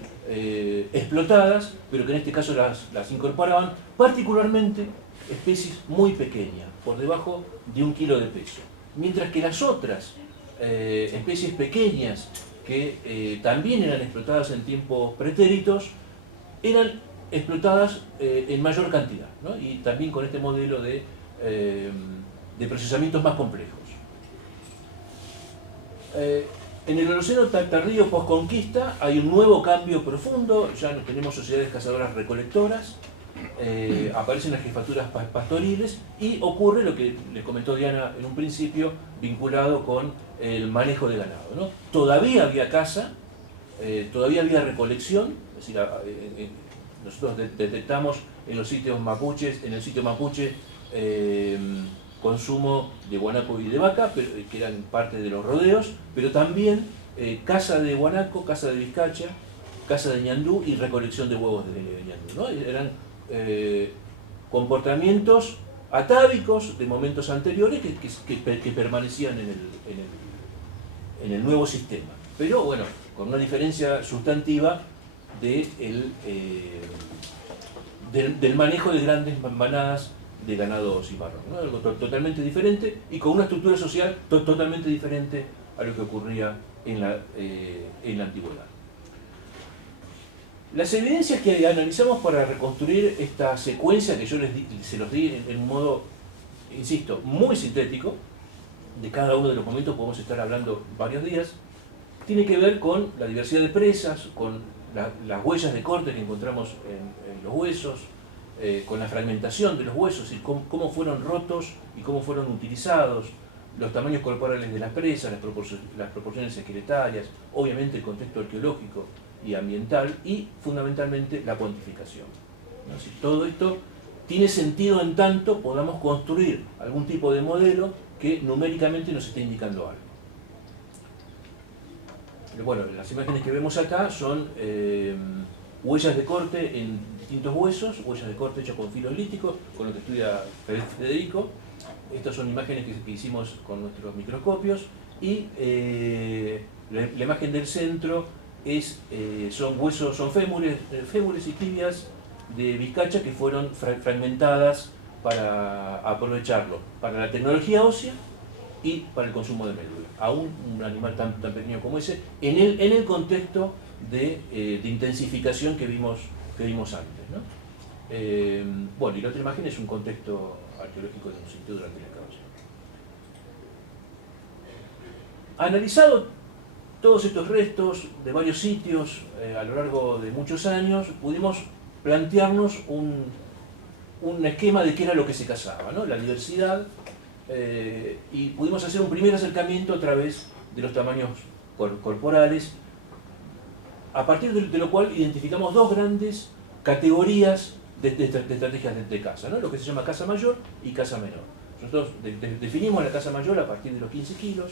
explotadas, pero que en este caso las incorporaban, particularmente especies muy pequeñas, por debajo de 1 kilo de peso. Mientras que las otras especies pequeñas que también eran explotadas en tiempos pretéritos, eran explotadas en mayor cantidad, ¿no? Y también con este modelo de procesamientos más complejos. En el Holoceno tardío post-conquista hay un nuevo cambio profundo, ya no tenemos sociedades cazadoras recolectoras, aparecen las jefaturas pastoriles y ocurre lo que les comentó Diana en un principio, vinculado con el manejo de ganado, ¿no? Todavía había caza, todavía había recolección, es decir, nosotros detectamos en los sitios mapuches, en el sitio mapuche, consumo de guanaco y de vaca, pero, que eran parte de los rodeos, pero también caza de guanaco, caza de vizcacha, caza de ñandú y recolección de huevos de ñandú, ¿no? Eran comportamientos atávicos de momentos anteriores que permanecían en el nuevo sistema, pero bueno, con una diferencia sustantiva del manejo de grandes manadas de ganado cimarrón, ¿no? Algo totalmente diferente y con una estructura social totalmente diferente a lo que ocurría en la antigüedad. Las evidencias que analizamos para reconstruir esta secuencia que yo se los di en un modo, insisto, muy sintético, de cada uno de los momentos podemos estar hablando varios días, tiene que ver con la diversidad de presas, con las huellas de corte que encontramos en los huesos, con la fragmentación de los huesos, y cómo fueron rotos y cómo fueron utilizados, los tamaños corporales de las presas, las proporciones esqueletarias, obviamente el contexto arqueológico y ambiental, y fundamentalmente la cuantificación, ¿no? Si todo esto tiene sentido en tanto podamos construir algún tipo de modelo que numéricamente nos esté indicando algo. Pero bueno, las imágenes que vemos acá son huellas de corte en distintos huesos, huellas de corte hechas con filos líticos, con lo que estudia Federico. Estas son imágenes que hicimos con nuestros microscopios, y la imagen del centro son huesos, son fémures y tibias de vizcacha que fueron fragmentadas para aprovecharlo para la tecnología ósea y para el consumo de médula. Aún un animal tan pequeño como ese, en el contexto de intensificación que vimos antes, ¿no? Bueno, y la otra imagen es un contexto arqueológico de un sitio durante la excavación. Analizado todos estos restos de varios sitios a lo largo de muchos años, pudimos plantearnos un esquema de qué era lo que se cazaba, ¿no? La diversidad, y pudimos hacer un primer acercamiento a través de los tamaños corporales, a partir de lo cual identificamos dos grandes categorías de estrategias de caza, ¿no? Lo que se llama caza mayor y caza menor. Nosotros definimos la caza mayor a partir de los 15 kilos,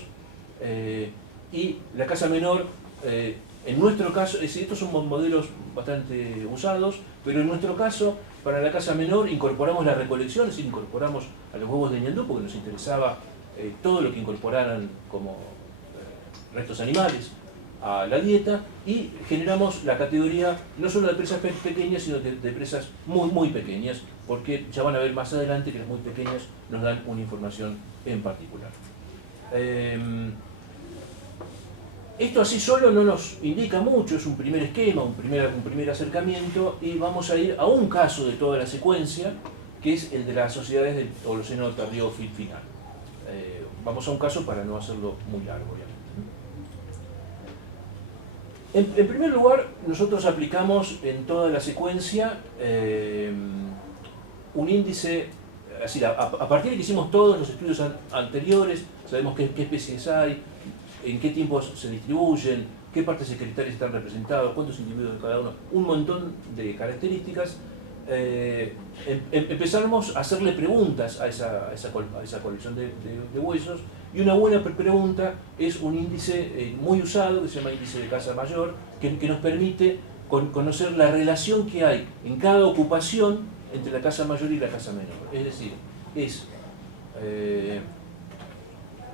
y la caza menor, en nuestro caso, estos son modelos bastante usados, pero en nuestro caso, para la caza menor, incorporamos la recolección, es decir, incorporamos a los huevos de ñandú porque nos interesaba todo lo que incorporaran como restos animales a la dieta, y generamos la categoría no solo de presas pequeñas, sino de presas muy pequeñas, porque ya van a ver más adelante que las muy pequeñas nos dan una información en particular. Esto así solo no nos indica mucho, es un primer esquema, un primer acercamiento, y vamos a ir a un caso de toda la secuencia, que es el de las sociedades del Holoceno tardío final. Vamos a un caso para no hacerlo muy largo, obviamente. En primer lugar, nosotros aplicamos en toda la secuencia un índice, así, a partir de que hicimos todos los estudios anteriores, sabemos qué especies hay, en qué tiempos se distribuyen, qué partes secretarias están representadas, cuántos individuos de cada uno, un montón de características. Empezamos a hacerle preguntas a esa colección de huesos, y una buena pregunta es un índice muy usado que se llama índice de caza mayor, que nos permite conocer la relación que hay en cada ocupación entre la caza mayor y la caza menor. Es decir, es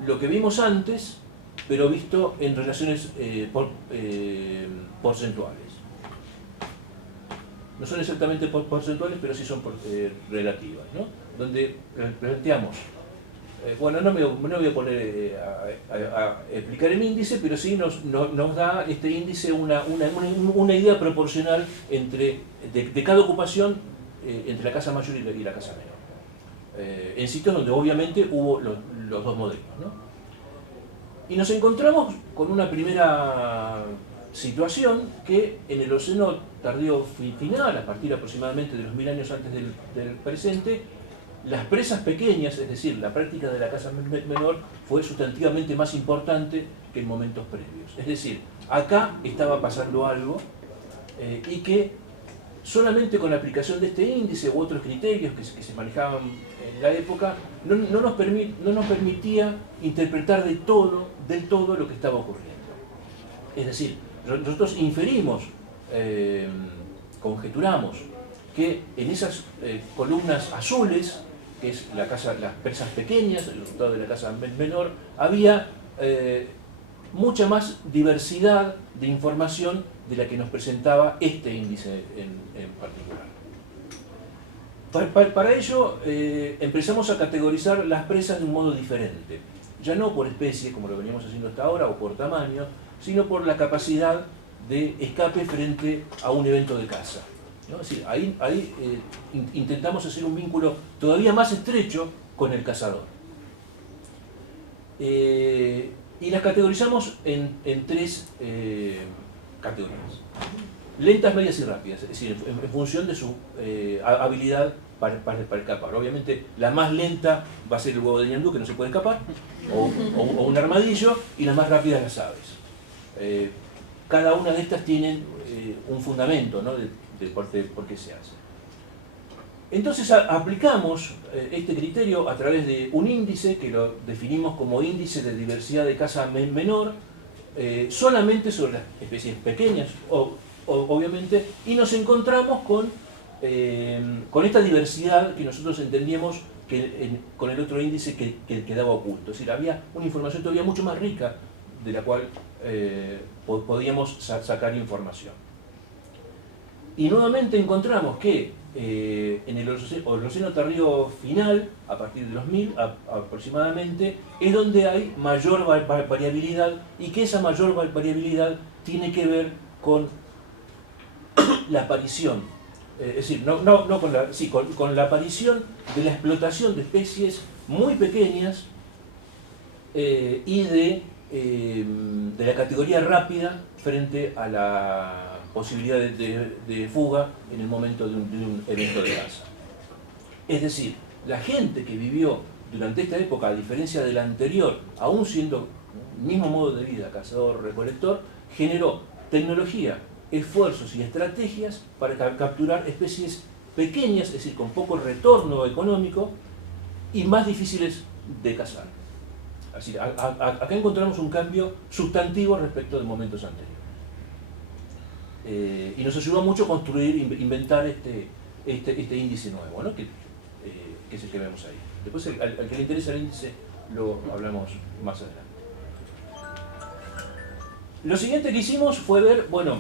lo que vimos antes, pero visto en relaciones porcentuales. No son exactamente porcentuales, pero sí son relativas, ¿no? Donde planteamos, bueno, no me voy a poner a explicar el índice, pero sí nos da este índice una idea proporcional de cada ocupación entre la caza mayor y la caza menor. En sitios donde obviamente hubo los dos modelos, ¿no? Y nos encontramos con una primera situación que en el Holoceno tardío final, a partir aproximadamente de los 1000 años antes del presente, las presas pequeñas, es decir, la práctica de la caza menor, fue sustantivamente más importante que en momentos previos. Es decir, acá estaba pasando algo, y que solamente con la aplicación de este índice u otros criterios que se manejaban en la época, no nos permitía interpretar del todo lo que estaba ocurriendo. Es decir, nosotros inferimos, conjeturamos, que en esas columnas azules, que es las presas pequeñas, el resultado de la caza menor, había mucha más diversidad de información de la que nos presentaba este índice en particular. Para ello empezamos a categorizar las presas de un modo diferente, ya no por especie, como lo veníamos haciendo hasta ahora, o por tamaño, sino por la capacidad de escape frente a un evento de caza, ¿no? Es decir, ahí intentamos hacer un vínculo todavía más estrecho con el cazador. Y las categorizamos en tres categorías: lentas, medias y rápidas, es decir, en función de su habilidad para escapar. Obviamente la más lenta va a ser el huevo de ñandú, que no se puede escapar, o un armadillo, y las más rápidas las aves. Cada una de estas tienen un fundamento, ¿no?, de por qué se hace. Entonces aplicamos este criterio a través de un índice que lo definimos como índice de diversidad de caza menor, solamente sobre las especies pequeñas, obviamente, y nos encontramos con esta diversidad que nosotros entendíamos que con el otro índice que quedaba oculto. Es decir, había una información todavía mucho más rica de la cual podíamos sacar información. Y nuevamente encontramos que en el Holoceno tardío final, a partir de los 1000 aproximadamente, es donde hay mayor variabilidad, y que esa mayor variabilidad tiene que ver con la aparición, es decir, con la aparición de la explotación de especies muy pequeñas y de de la categoría rápida frente a la posibilidad de fuga en el momento de un evento de caza. Es decir, la gente que vivió durante esta época, a diferencia de la anterior, aún siendo el mismo modo de vida, cazador-recolector, generó tecnología, esfuerzos y estrategias para capturar especies pequeñas, es decir, con poco retorno económico y más difíciles de cazar. Así, acá encontramos un cambio sustantivo respecto de momentos anteriores. Y nos ayudó mucho a construir, inventar este índice nuevo, ¿no? que es el que vemos ahí. Después, al que le interesa el índice, lo hablamos más adelante. Lo siguiente que hicimos fue ver, bueno,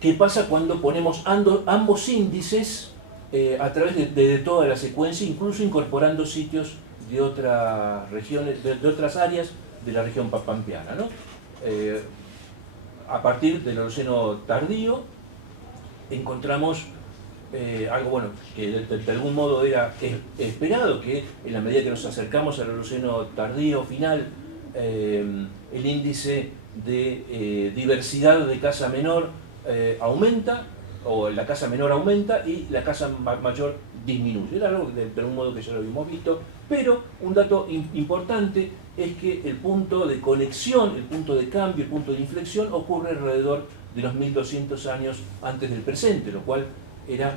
qué pasa cuando ponemos ambos índices a través de toda la secuencia, incluso incorporando sitios de otras regiones, de otras áreas de la región pampeana, ¿no? A partir del Holoceno tardío encontramos algo bueno que de algún modo era esperado, que en la medida que nos acercamos al Holoceno tardío final, el índice de diversidad de caza menor aumenta, o la caza menor aumenta y la caza mayor disminuye. Era algo de algún modo que ya lo habíamos visto, pero un dato importante es que el punto de conexión, el punto de cambio, el punto de inflexión ocurre alrededor de los 1200 años antes del presente, lo cual era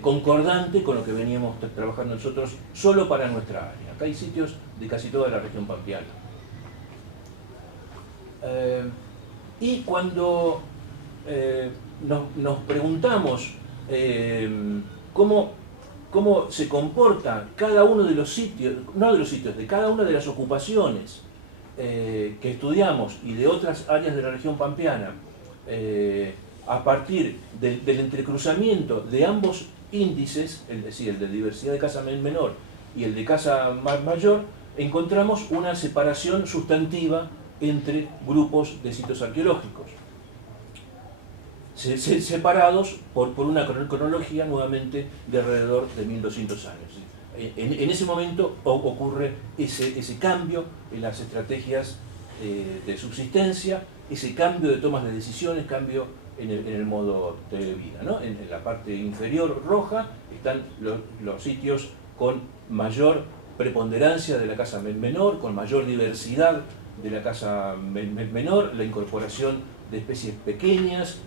concordante con lo que veníamos trabajando nosotros solo para nuestra área. Acá hay sitios de casi toda la región pampeana. Y cuando nos preguntamos cómo se comporta cada uno de los sitios, no de los sitios, de cada una de las ocupaciones que estudiamos y de otras áreas de la región pampeana, a partir del entrecruzamiento de ambos índices, es decir, el de diversidad de caza menor y el de caza mayor, encontramos una separación sustantiva entre grupos de sitios arqueológicos, separados por una cronología nuevamente de alrededor de 1200 años. En ese momento ocurre ese cambio en las estrategias de subsistencia, ese cambio de tomas de decisiones, cambio en el modo de vida, ¿no? En la parte inferior roja están los sitios con mayor preponderancia de la caza menor, con mayor diversidad de la caza menor, la incorporación de especies pequeñas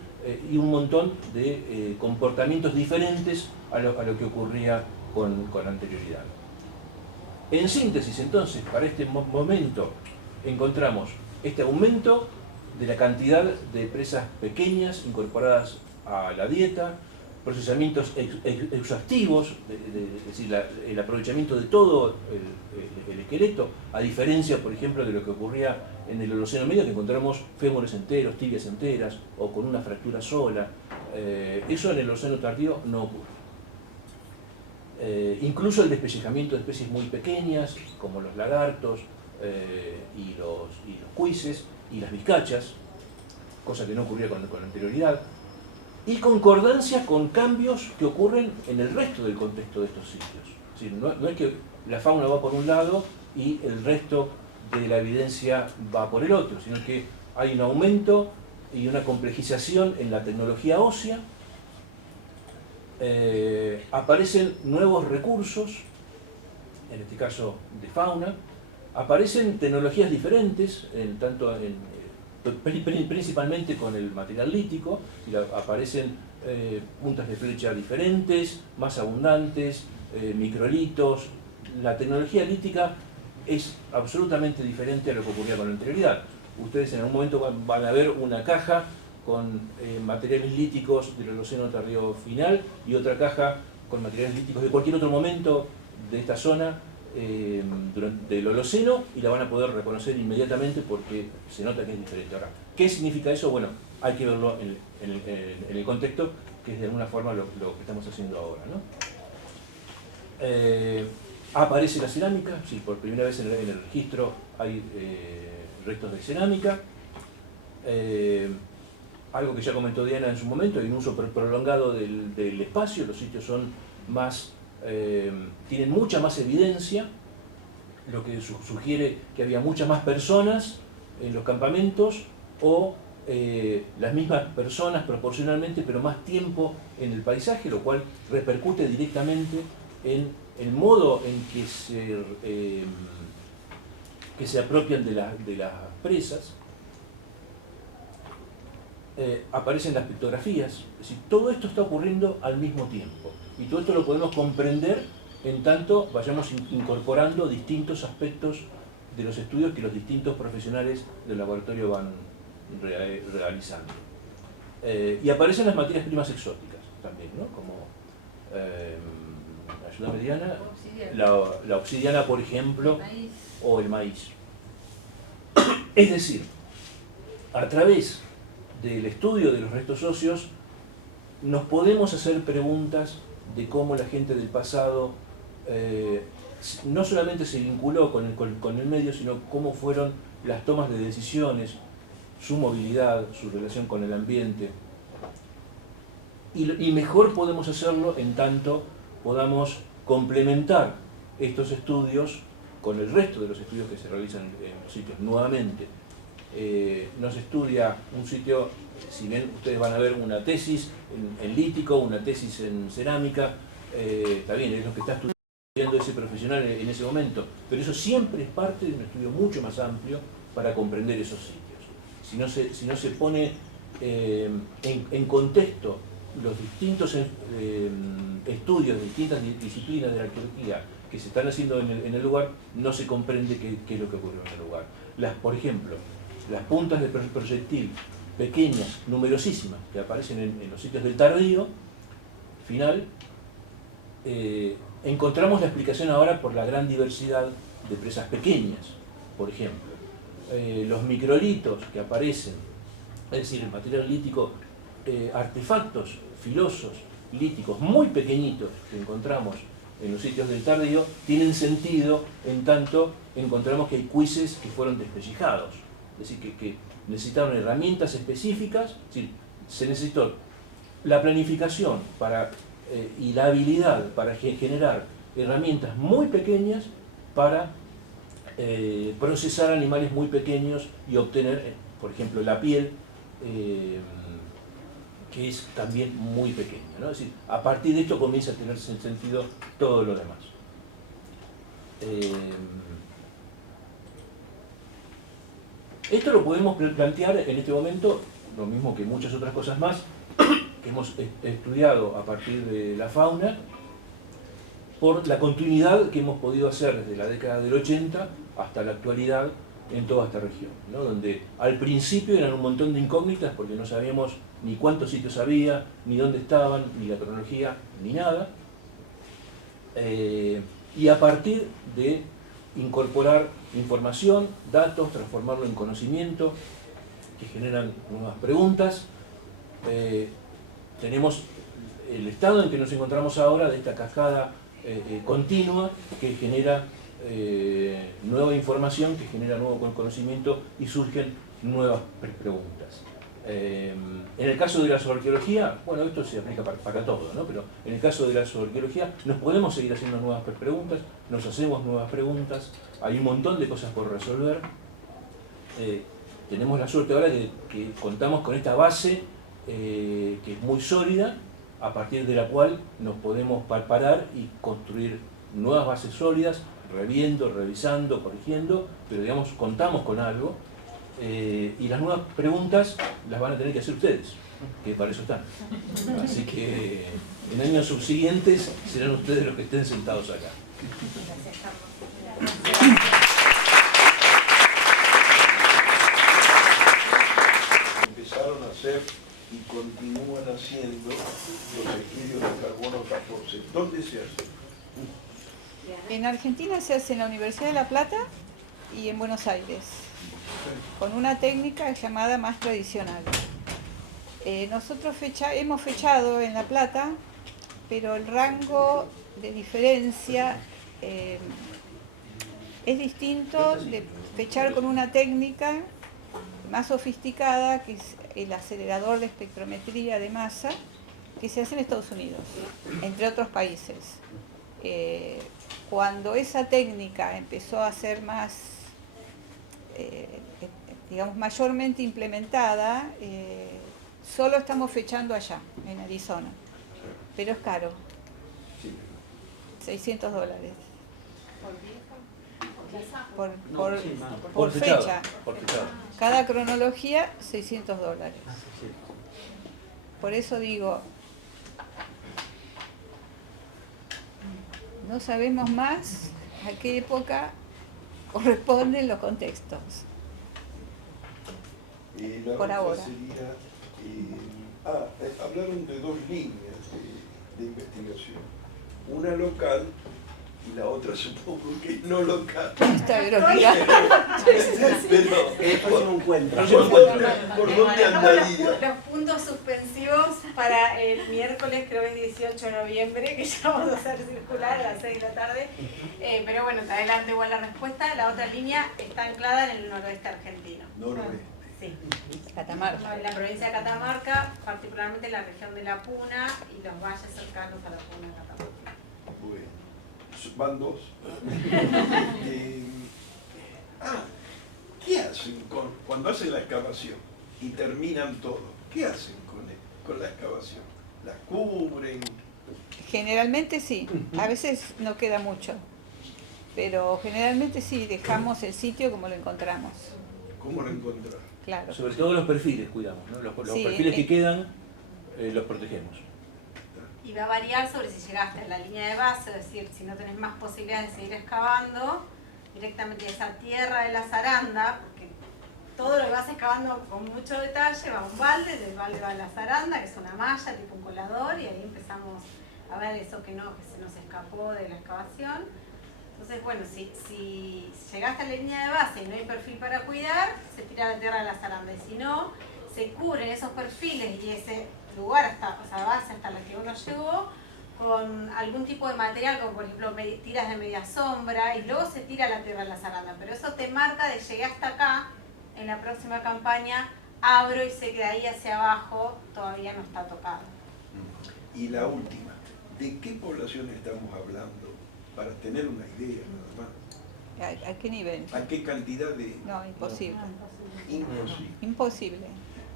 y un montón de comportamientos diferentes a lo que ocurría con anterioridad. En síntesis, entonces, para este momento encontramos este aumento de la cantidad de presas pequeñas incorporadas a la dieta, procesamientos exhaustivos, es decir, el aprovechamiento de todo el esqueleto, a diferencia, por ejemplo, de lo que ocurría en el Holoceno medio, que encontramos fémures enteros, tibias enteras, o con una fractura sola. Eso en el Holoceno tardío no ocurre. Incluso el despellejamiento de especies muy pequeñas, como los lagartos y los cuises y las vizcachas, cosa que no ocurría con anterioridad, y concordancia con cambios que ocurren en el resto del contexto de estos sitios. Es decir, no es que la fauna va por un lado y el resto de la evidencia va por el otro, sino que hay un aumento y una complejización en la tecnología ósea, aparecen nuevos recursos, en este caso de fauna, aparecen tecnologías diferentes, principalmente con el material lítico, aparecen puntas de flecha diferentes, más abundantes, microlitos. La tecnología lítica es absolutamente diferente a lo que ocurría con la anterioridad. Ustedes en algún momento van a ver una caja con materiales líticos del Holoceno tardío final y otra caja con materiales líticos de cualquier otro momento de esta zona durante el Holoceno, y la van a poder reconocer inmediatamente porque se nota que es diferente. Ahora, ¿qué significa eso? Bueno, hay que verlo en el contexto, que es de alguna forma lo que estamos haciendo ahora, ¿no? Aparece la cerámica, sí, por primera vez en el registro hay restos de cerámica. Algo que ya comentó Diana en su momento, hay un uso prolongado del espacio, los sitios son más, tienen mucha más evidencia, lo que sugiere que había muchas más personas en los campamentos o las mismas personas proporcionalmente, pero más tiempo en el paisaje, lo cual repercute directamente en el modo en que se apropian de las presas. Aparecen las pictografías, es decir, todo esto está ocurriendo al mismo tiempo y todo esto lo podemos comprender en tanto vayamos incorporando distintos aspectos de los estudios que los distintos profesionales del laboratorio van realizando. Y aparecen las materias primas exóticas también, ¿no? Como ayúdame Diana, la obsidiana, por ejemplo, o el maíz. Es decir, a través del estudio de los restos óseos nos podemos hacer preguntas de cómo la gente del pasado no solamente se vinculó con el medio, sino cómo fueron las tomas de decisiones, su movilidad, su relación con el ambiente. Y mejor podemos hacerlo en tanto podamos complementar estos estudios con el resto de los estudios que se realizan en los sitios. Nuevamente, no se estudia un sitio, si bien ustedes van a ver una tesis en lítico, una tesis en cerámica, está bien, es lo que está estudiando ese profesional en ese momento, pero eso siempre es parte de un estudio mucho más amplio para comprender esos sitios. Si no se pone en contexto los distintos estudios de distintas disciplinas de la arqueología que se están haciendo en el lugar, no se comprende qué es lo que ocurrió en el lugar. Por ejemplo, las puntas de proyectil pequeñas, numerosísimas, que aparecen en los sitios del Tardío final, encontramos la explicación ahora por la gran diversidad de presas pequeñas, por ejemplo. Los microlitos que aparecen, es decir, el material lítico, artefactos filosos líticos muy pequeñitos que encontramos en los sitios del Tardío, tienen sentido en tanto encontramos que hay cuises que fueron despellejados, es decir, que necesitaron herramientas específicas, es decir, se necesitó la planificación y la habilidad para generar herramientas muy pequeñas para procesar animales muy pequeños y obtener, por ejemplo, la piel, que es también muy pequeña, ¿no? Es decir, a partir de esto comienza a tener sentido todo lo demás. Esto lo podemos plantear en este momento, lo mismo que muchas otras cosas más, que hemos estudiado a partir de la fauna, por la continuidad que hemos podido hacer desde la década del 80 hasta la actualidad en toda esta región, ¿no? Donde al principio eran un montón de incógnitas porque no sabíamos ni cuántos sitios había, ni dónde estaban, ni la cronología, ni nada. Y a partir de incorporar información, datos, transformarlo en conocimiento, que generan nuevas preguntas, tenemos el estado en que nos encontramos ahora de esta cascada continua que genera nueva información, que genera nuevo conocimiento y surgen nuevas preguntas. En el caso de la zooarqueología, bueno, esto se aplica para todo, ¿no? Pero en el caso de la zooarqueología nos podemos seguir haciendo nuevas preguntas, nos hacemos nuevas preguntas, hay un montón de cosas por resolver. Tenemos la suerte ahora que contamos con esta base que es muy sólida, a partir de la cual nos podemos parar y construir nuevas bases sólidas, reviendo, revisando, corrigiendo, pero digamos, contamos con algo, y las nuevas preguntas las van a tener que hacer ustedes, que para eso están. Así que en años subsiguientes serán ustedes los que estén sentados acá. Gracias, Carlos. Empezaron a hacer y continúan haciendo los estudios de carbono 14. ¿Dónde se hace? En Argentina se hace en la Universidad de La Plata y en Buenos Aires, con una técnica llamada más tradicional. Nosotros hemos fechado en La Plata, pero el rango de diferencia es distinto de fechar con una técnica más sofisticada, que es el acelerador de espectrometría de masa, que se hace en Estados Unidos, entre otros países. Cuando esa técnica empezó a ser más digamos, mayormente implementada, solo estamos fechando allá, en Arizona. Pero es caro, Sí. $600. ¿Por vieja? No, Por sí, más. por fechado, fecha. por fechado. Cada cronología, $600. Sí. Por eso digo, no sabemos más a qué época corresponden los contextos. La Por otra ahora. sería, hablaron de dos líneas de investigación, una local y la otra supongo que no local. Esta verónica. Pero, El próximo encuentro. ¿por dónde Dejamos andaría? los puntos suspensivos para el miércoles, creo que es 18 de noviembre, que ya vamos a hacer circular a las 6 de la tarde. Pero bueno, te adelanto igual la respuesta. La otra línea está anclada en el noroeste argentino. Noroeste. Sí. Catamarca. En la provincia de Catamarca, particularmente en la región de La Puna y los valles cercanos a La Puna de Catamarca. Bueno, van dos. ¿Qué hacen cuando hacen la excavación y terminan todo? ¿Qué hacen con la excavación? ¿La cubren? Generalmente sí, a veces no queda mucho, pero generalmente sí, dejamos el sitio como lo encontramos, ¿Cómo lo encontrar? claro. Sobre todo los perfiles cuidamos, ¿no? Los Sí, perfiles que quedan los protegemos. Y va a variar sobre si llegaste a la línea de base, es decir, si no tenés más posibilidades de seguir excavando, directamente de esa tierra de la zaranda, porque todo lo que vas excavando con mucho detalle va a un balde, del balde va a la zaranda, que es una malla, tipo un colador, y ahí empezamos a ver eso que se nos escapó de la excavación. Entonces, bueno, si llegaste a la llegada de base y no hay perfil para cuidar, se tira la tierra de la zaranda, y si no, se cubren esos perfiles y ese lugar, base hasta la que uno llegó, con algún tipo de material, como por ejemplo tiras de media sombra, y luego se tira la tierra de la zaranda. Pero eso te marca de llegué hasta acá, en la próxima campaña abro y sé que de ahí hacia abajo todavía no está tocado. Y la última, ¿de qué población estamos hablando? Para tener una idea nada más. ¿A qué nivel? ¿A qué cantidad de...? No, imposible. Imposible. Imposible.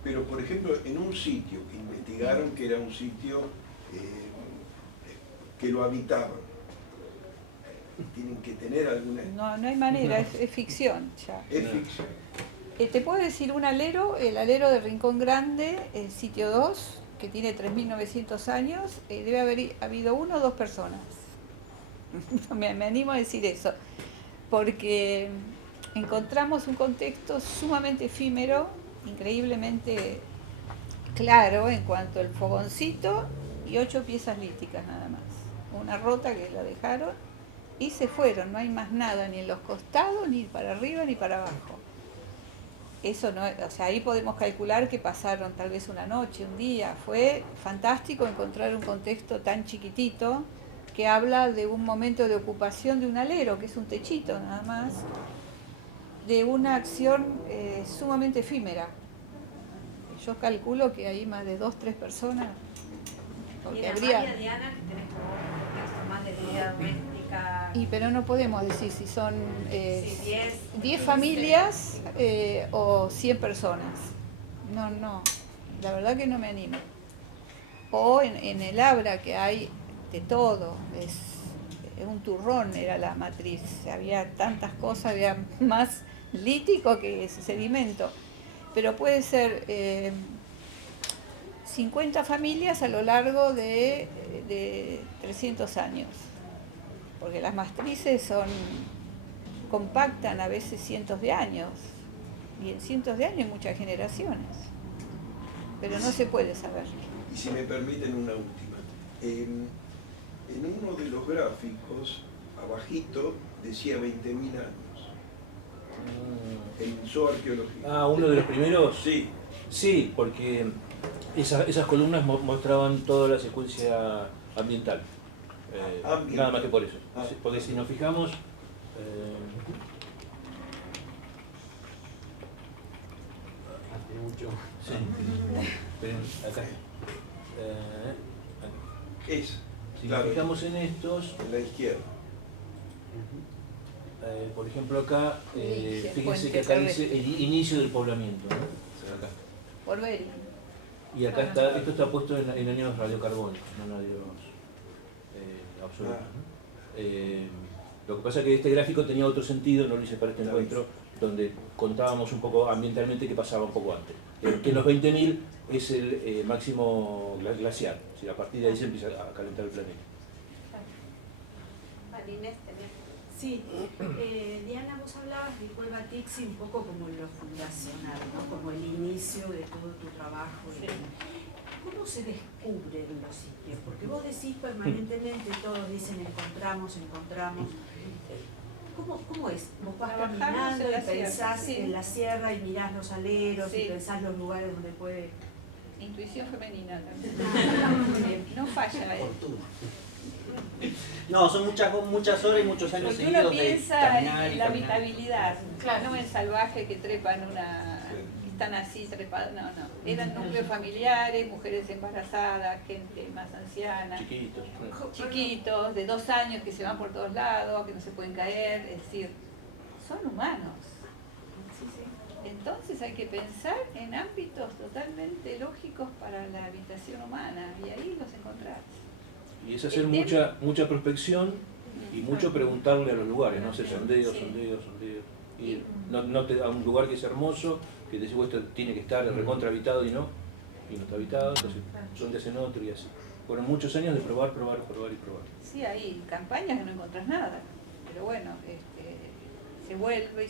Pero, por ejemplo, en un sitio que investigaron que era un sitio que lo habitaban, tienen que tener alguna... No hay manera, es ficción ya. Es ficción. Te puedo decir un alero, el alero de Rincón Grande, el sitio 2, que tiene 3.900 años, debe haber habido 1 o 2 personas. me animo a decir eso, porque encontramos un contexto sumamente efímero, increíblemente claro en cuanto al fogoncito y 8 piezas líticas nada más. Una rota que la dejaron y se fueron, no hay más nada, ni en los costados, ni para arriba, ni para abajo. Eso no, o sea, ahí podemos calcular que pasaron tal vez una noche, un día. Fue fantástico encontrar un contexto tan chiquitito que habla de un momento de ocupación de un alero, que es un techito nada más, de una acción sumamente efímera. Yo calculo que hay más de 2 o 3 personas. Y Porque en habría... Amalia, Diana, que tenés como un contexto más de vida doméstica. Pero no podemos decir si son Sí, 10 familias o 100 personas. No, la verdad que no me animo. O en el Abra, que hay de todo, es un turrón era la matriz, había tantas cosas, había más lítico que sedimento. Pero puede ser 50 familias a lo largo de 300 años. Porque las matrices compactan a veces cientos de años, y en cientos de años muchas generaciones, pero no se puede saber. Y si me permiten una última, en uno de los gráficos, abajito, decía 20.000 años, en zooarqueología. Uno de los primeros. Sí. Sí, porque esas columnas mostraban toda la secuencia ambiental. Nada más que por eso. Ah. Porque si nos fijamos, Hace mucho. sí. Pero acá. Es, Si claro, nos fijamos en estos, en la izquierda. Por ejemplo acá, Dice, fíjense Puente que acá Terrestre. dice el inicio del poblamiento, ¿no? Acá. Por Bering. Y acá está, esto está puesto en años radiocarbónicos, no en años absolutos, ¿no? Lo que pasa es que este gráfico tenía otro sentido, no lo hice para este encuentro, donde contábamos un poco ambientalmente qué pasaba un poco antes. Que en los 20.000 es el máximo glaciar, es decir, a partir de ahí se empieza a calentar el planeta. Marinés tenía. Sí, Diana, vos hablabas de Cueva Tixi un poco como lo fundacional, ¿no? Como el inicio de todo tu trabajo. Sí. ¿Cómo se descubren los sitios? Porque vos decís permanentemente, todos dicen encontramos. ¿Cómo es? Vos vas Trabajamos caminando en y la sierra, pensás sí. en la sierra y mirás los aleros Sí. y pensás los lugares donde puede... Intuición femenina también. No falla, ¿eh? No, son muchas horas y muchos años Porque uno seguidos de piensa caminar y en la caminar. habitabilidad, no en salvajes que trepan que están así trepados, no. Eran núcleos familiares, mujeres embarazadas, gente más anciana, Chiquitos. chiquitos, de 2 años que se van por todos lados, que no se pueden caer, es decir, son humanos. Entonces hay que pensar en ámbitos totalmente lógicos para la habitación humana y ahí los encontrás. Y es hacer mucha prospección y mucho preguntarle a los lugares, no hacer sondeos. Y no te da un lugar que es hermoso, que te dice, esto tiene que estar recontra habitado y no está habitado, entonces sondeas en otro y así. Fueron muchos años de probar. Sí, hay campañas que no encontrás nada, pero bueno, se vuelve.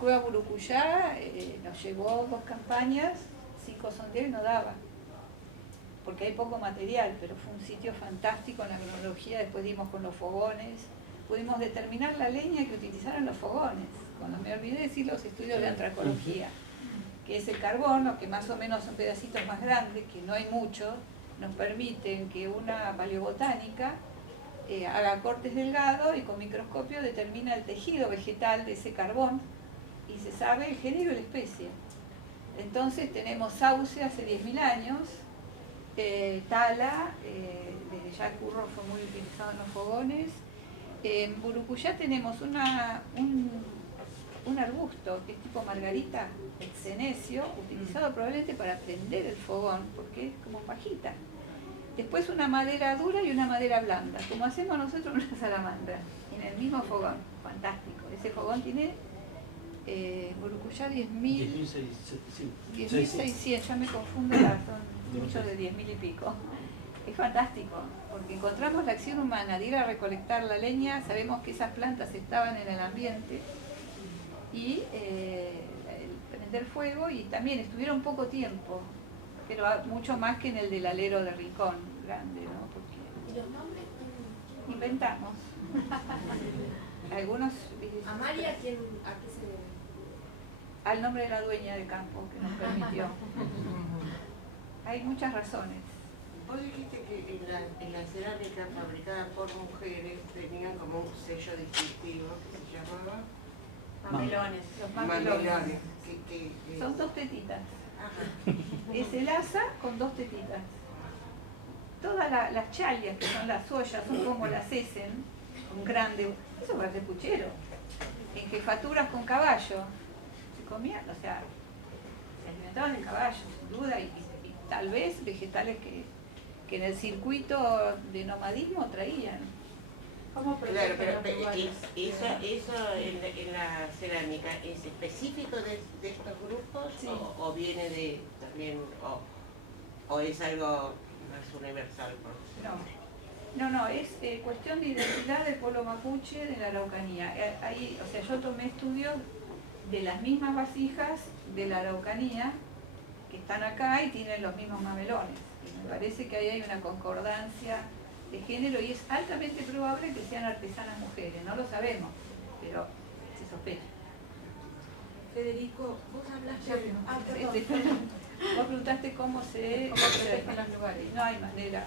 Cueva Burucuyá nos llevó 2 campañas, 5 sondeos y no daba, porque hay poco material, pero fue un sitio fantástico en la cronología. Después dimos con los fogones, pudimos determinar la leña que utilizaron los fogones, cuando me olvidé decir los estudios de antracología, que es el carbono, que más o menos son pedacitos más grandes, que no hay mucho, nos permiten que una paleobotánica haga cortes delgados y con microscopio determina el tejido vegetal de ese carbón y se sabe el género y la especie. Entonces tenemos sauce hace 10.000 años, tala, desde ya el curro fue muy utilizado en los fogones. En Burucuyá tenemos un arbusto que es tipo margarita, exenesio, utilizado probablemente para prender el fogón, porque es como pajita. Después una madera dura y una madera blanda, como hacemos nosotros en una salamandra, en el mismo fogón, fantástico. Ese fogón tiene Burucuyá 10.600, ya me confundo, son muchos de 10.000 y pico. Es fantástico, porque encontramos la acción humana de ir a recolectar la leña, sabemos que esas plantas estaban en el ambiente y el prender fuego, y también estuvieron poco tiempo, pero mucho más que en el del alero de Rincón, grande, ¿no? Porque ¿Y los nombres? inventamos. Algunos... ¿Amalia a qué se debe? Al nombre de la dueña del campo que nos permitió. Hay muchas razones. Vos dijiste que en la cerámica fabricada por mujeres tenían como un sello distintivo que se llamaba Mamelones. Los mamelones. mamelones. Son 2 tetitas. Ajá. Es el asa con 2 tetitas. Todas las chalias, que son las ollas, son como las Essen, un grande. Eso parece puchero. En jefaturas con caballo. Se comían, o sea, se alimentaban de caballo, sin duda, y tal vez vegetales que en el circuito de nomadismo traían. ¿Cómo Claro, protegen pero los lugares? eso en la cerámica, ¿es específico de estos grupos Sí. o viene de también, o es algo más universal? No, es cuestión de identidad del pueblo mapuche de la Araucanía. Ahí, o sea, yo tomé estudios de las mismas vasijas de la Araucanía que están acá y tienen los mismos mamelones. Y me parece que ahí hay una concordancia de género y es altamente probable que sean artesanas mujeres. No lo sabemos, pero se sospecha. Federico, vos hablaste de... Vos preguntaste cómo se protegen los lugares. No hay manera.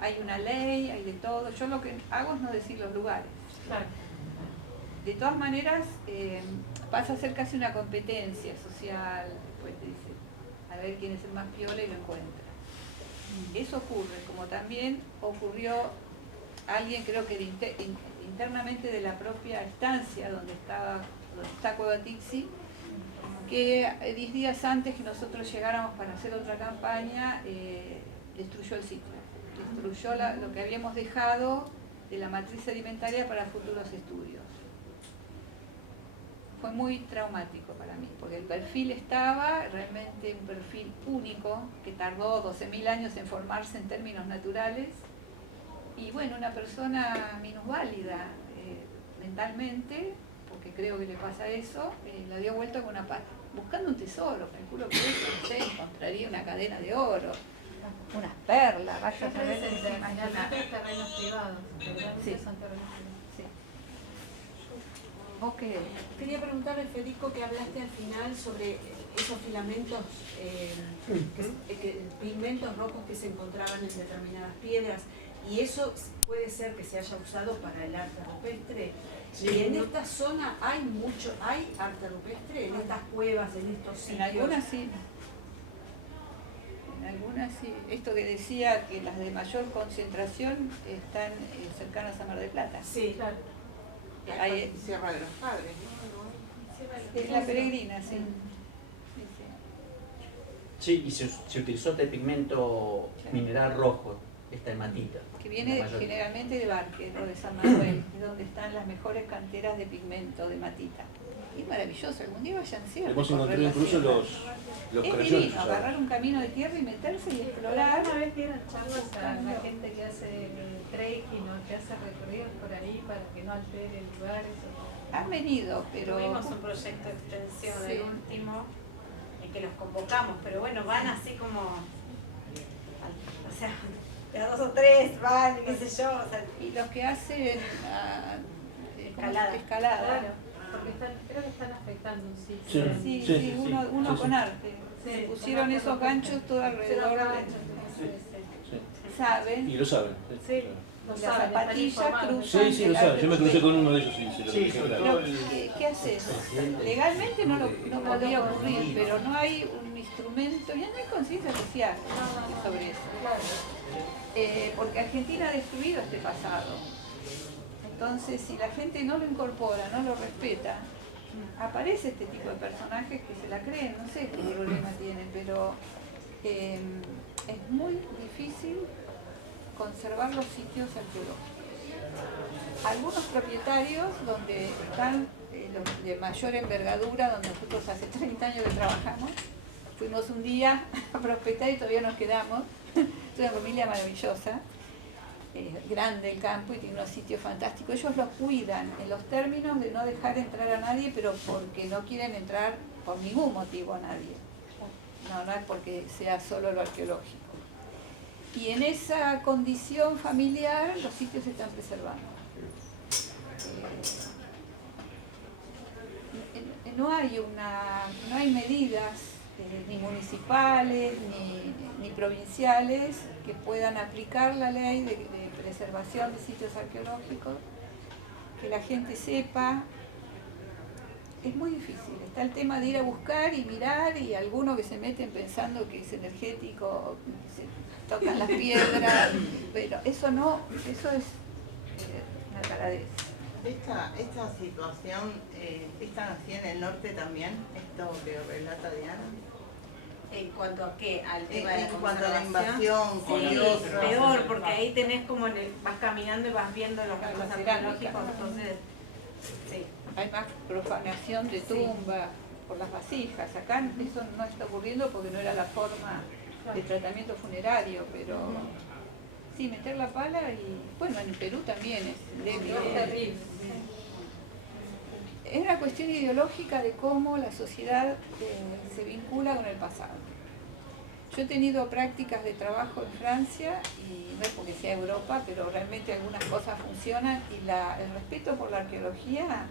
Hay una ley, hay de todo. Yo lo que hago es no decir los lugares. Claro. De todas maneras, pasa a ser casi una competencia social. Después te dice, a ver quién es el más piola y lo encuentra. Eso ocurre, como también ocurrió alguien, creo que de internamente de la propia estancia donde está Cueva Tixi, que 10 días antes que nosotros llegáramos para hacer otra campaña, destruyó el sitio, destruyó lo que habíamos dejado de la matriz sedimentaria para futuros estudios. Fue muy traumático para mí, porque el perfil estaba realmente un perfil único, que tardó 12.000 años en formarse en términos naturales, y bueno, una persona minusválida mentalmente, porque creo que le pasa eso, la dio vuelta con una pata, buscando un tesoro. Calculo que eso, no sé, encontraría una cadena de oro, unas perlas, vaya a saber. Terrenos privados, Sí. son terrenos privados. Sí. ¿Vos qué? Quería preguntarle, Federico, que hablaste al final sobre esos filamentos, pigmentos rojos que se encontraban en determinadas piedras, y eso puede ser que se haya usado para el arte rupestre. Sí, y en esta zona hay arte rupestre, en estas cuevas, en estos sitios. En algunas sí. En algunas sí. Esto que decía que las de mayor concentración están cercanas a Mar del Plata. Sí, claro. Hay, Sierra de los Padres, ¿no? es la peregrina, sí. Sí, y se utilizó este pigmento mineral rojo, esta hematita. Que viene la mayoría. generalmente de Barque o de San Manuel, es donde están las mejores canteras de pigmento, de matita. Y es maravilloso, algún día vayan sí a Hemos recorrer encontrado la incluso sierra. los Es crayones divino, usados. agarrar un camino de tierra y meterse y explorar. Una vez dieron charlas a la gente que hace trekking o que hace recorridos por ahí para que no altere lugares. Han venido, pero Tuvimos un proyecto de extensión, Sí. el último, en que los convocamos, pero bueno, van así como, o sea, de a 2 o 3 van, qué sé yo, o sea, y los que hacen Escalada. escalada. Claro, porque creo que están afectando un sitio. Sí. Sí, Sí, sí, sí, uno, sí. uno Sí, con sí. arte. Sí, Se con pusieron arte esos rupestre. ganchos todo alrededor, Sí. saben. Y lo saben. Sí, Las lo saben, zapatillas están informados. cruzan. Sí, sí, lo saben. Yo me crucé con uno de ellos, sí, lo Sí, crucé, sobre claro. todo Pero, ¿qué haces? Legalmente no podría ocurrir, pero no hay un instrumento, ya no hay conciencia social sobre eso. Porque Argentina ha destruido este pasado. Entonces, si la gente no lo incorpora, no lo respeta, aparece este tipo de personajes que se la creen, no sé qué problema tienen, pero es muy difícil conservar los sitios arqueológicos. Algunos propietarios donde están los de mayor envergadura, donde nosotros hace 30 años que trabajamos, fuimos un día a prospectar y todavía nos quedamos. Es una familia maravillosa, grande el campo y tiene unos sitios fantásticos. Ellos los cuidan en los términos de no dejar entrar a nadie, pero porque no quieren entrar por ningún motivo a nadie. No es porque sea solo lo arqueológico. Y en esa condición familiar los sitios se están preservando. No hay medidas ni municipales ni provinciales que puedan aplicar la ley de preservación de sitios arqueológicos, que la gente sepa. Es muy difícil. Está el tema de ir a buscar y mirar, y algunos que se meten pensando que es energético, se tocan las piedras, pero eso es una taradez. Esta situación es tan así en el norte también, esto que relata Diana. ¿en cuanto a qué? Al tema de la En cuanto a la conservación. invasión, con Sí, otros. peor, porque ahí tenés como, vas caminando y vas viendo los Claro, restos la cerámica. arqueológicos, entonces, sí. Hay más profanación de tumbas por las vasijas. Acá eso no está ocurriendo porque no era la forma de tratamiento funerario, pero sí, meter la pala y, bueno, en Perú también es endémico. Es terrible. Es una cuestión ideológica de cómo la sociedad se vincula con el pasado. Yo he tenido prácticas de trabajo en Francia, y no es porque sea Europa, pero realmente algunas cosas funcionan, y el respeto por la arqueología,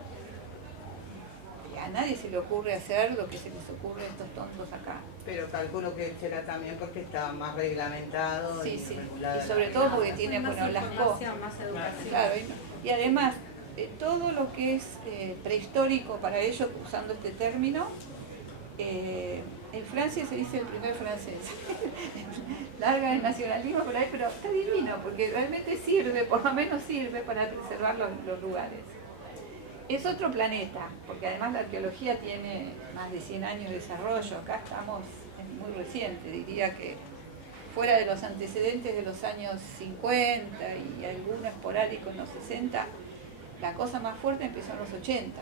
a nadie se le ocurre hacer lo que se les ocurre a estos tontos acá. Pero calculo que será también porque estaba más reglamentado Sí, y sí, regulado. y sobre todo porque tiene, Más bueno, las información, más educación. Claro, y además, todo lo que es prehistórico para ellos, usando este término, En Francia se dice el primer francés. Larga el nacionalismo por ahí, pero está divino, porque realmente sirve, por lo menos sirve para preservar los lugares. Es otro planeta, porque además la arqueología tiene más de 100 años de desarrollo. Acá estamos, es muy reciente, diría que fuera de los antecedentes de los años 50 y alguno esporádico en los 60, la cosa más fuerte empezó en los 80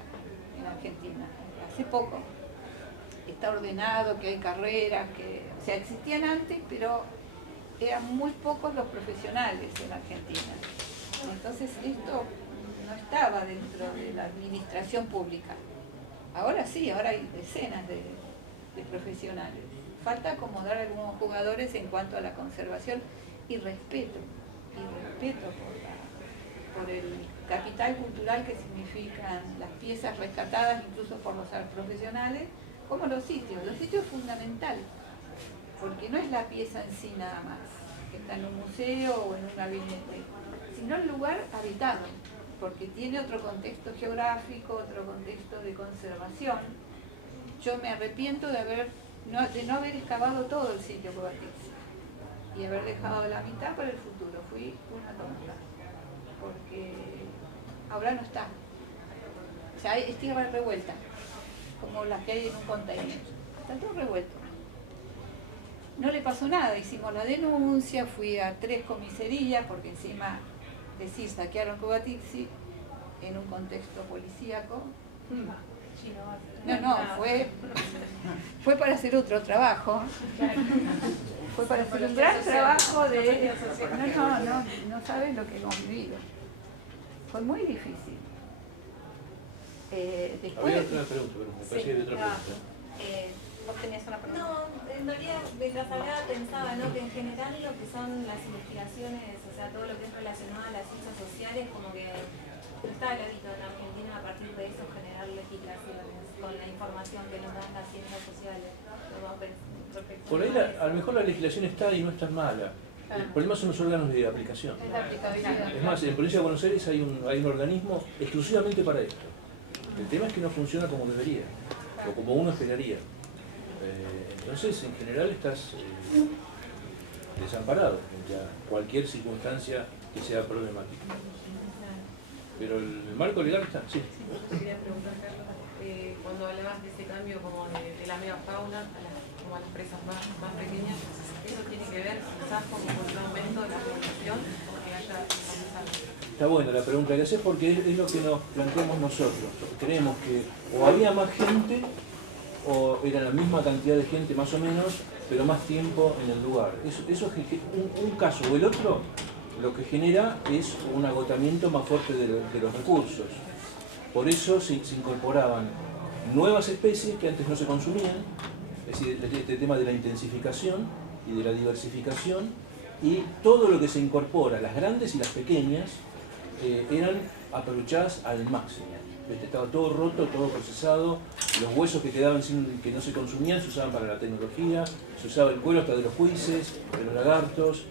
en Argentina, hace poco. Está ordenado, que hay carreras, o sea, existían antes, pero eran muy pocos los profesionales en Argentina. Entonces esto no estaba dentro de la administración pública. Ahora sí, ahora hay decenas de profesionales. Falta acomodar a algunos jugadores en cuanto a la conservación y respeto por el capital cultural que significan las piezas rescatadas incluso por los profesionales, como los sitios. Los sitios es fundamental, porque no es la pieza en sí nada más, que está en un museo o en un gabinete, sino el lugar habitado, porque tiene otro contexto geográfico, otro contexto de conservación. Yo me arrepiento de no haber excavado todo el sitio Cueva Tixi y haber dejado la mitad para el futuro. Fui una tonta, porque ahora no está. O sea, es tierra revuelta, como las que hay en un container. Está todo revuelto. No le pasó nada, hicimos la denuncia, fui a 3 comisarías, porque encima decir saquearon Cueva Tixi en un contexto policíaco. No, fue para hacer otro trabajo. Fue para hacer un gran trabajo de... No sabes lo que hemos vivido. Fue muy difícil. Después... Había otra pregunta, pero me parece que había otra pregunta. ¿Vos tenías una pregunta? No, en realidad mientras hablaba pensaba, ¿no?, que en general lo que son las investigaciones, o sea, todo lo que es relacionado a las ciencias sociales, como que está al hábito en Argentina a partir de eso generar legislaciones con la información que nos dan las ciencias sociales. Por ahí a lo mejor la legislación está y no es tan mala. El problema son los órganos de aplicación. Es más, en Provincia de Buenos Aires hay un organismo exclusivamente para esto. El tema es que no funciona como debería, o como uno esperaría. Entonces, en general, estás desamparado frente a cualquier circunstancia que sea problemática. Pero el marco legal está, sí. Quería preguntar, Carlos, cuando hablabas de ese cambio como de la megafauna como a las presas más pequeñas, ¿eso tiene que ver quizás con un aumento de la población o que haya comenzado? Está buena la pregunta que haces porque es lo que nos planteamos nosotros. Creemos que o había más gente o era la misma cantidad de gente más o menos, pero más tiempo en el lugar. Eso un caso o el otro lo que genera es un agotamiento más fuerte de los recursos. Por eso se incorporaban nuevas especies que antes no se consumían, es decir, este tema de la intensificación y de la diversificación, y todo lo que se incorpora, las grandes y las pequeñas, eran aprovechadas al máximo. Estaba todo roto, todo procesado, los huesos que quedaban que no se consumían se usaban para la tecnología, se usaba el cuero hasta de los juices, de los lagartos.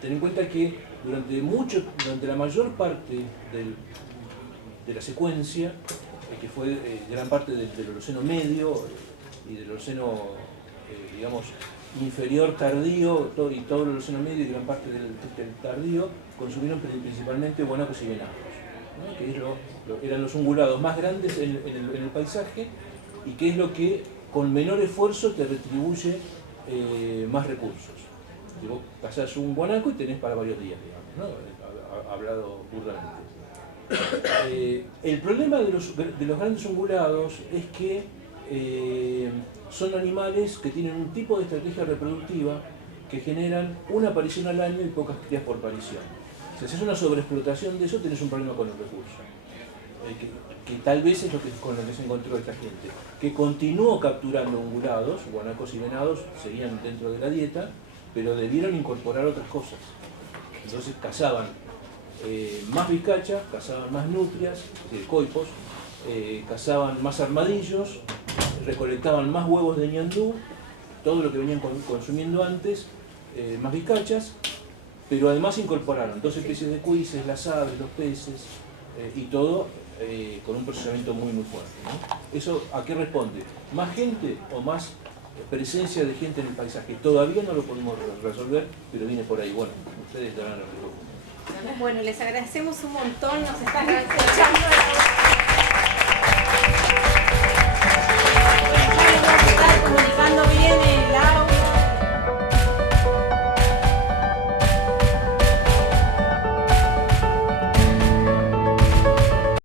Ten en cuenta que durante la mayor parte de la secuencia, que fue gran parte del Holoceno medio y del Holoceno, digamos, inferior tardío, y todo el Holoceno medio y gran parte del tardío, consumieron principalmente guanacos y venados, ¿no?, que eran los ungulados más grandes en el paisaje y que es lo que con menor esfuerzo te retribuye más recursos. Si vos pasás un guanaco y tenés para varios días, digamos, ¿no?, hablado burdamente. El problema de los grandes ungulados es que son animales que tienen un tipo de estrategia reproductiva que generan una aparición al año y pocas crías por aparición. Si haces una sobreexplotación de eso, tenés un problema con los recursos. Que tal vez es con lo que se encontró esta gente, que continuó capturando ungulados, guanacos y venados seguían dentro de la dieta, pero debieron incorporar otras cosas. Entonces cazaban más vizcachas, cazaban más nutrias, es decir, coipos, cazaban más armadillos, recolectaban más huevos de ñandú, todo lo que venían consumiendo antes, más vizcachas, pero además incorporaron 2 especies de cuises, las aves, los peces, y todo con un procesamiento muy fuerte, ¿no? ¿Eso a qué responde? ¿Más gente o más presencia de gente en el paisaje? Todavía no lo podemos resolver, pero viene por ahí. Bueno, ustedes darán la respuesta. Bueno, les agradecemos un montón, nos están escuchando.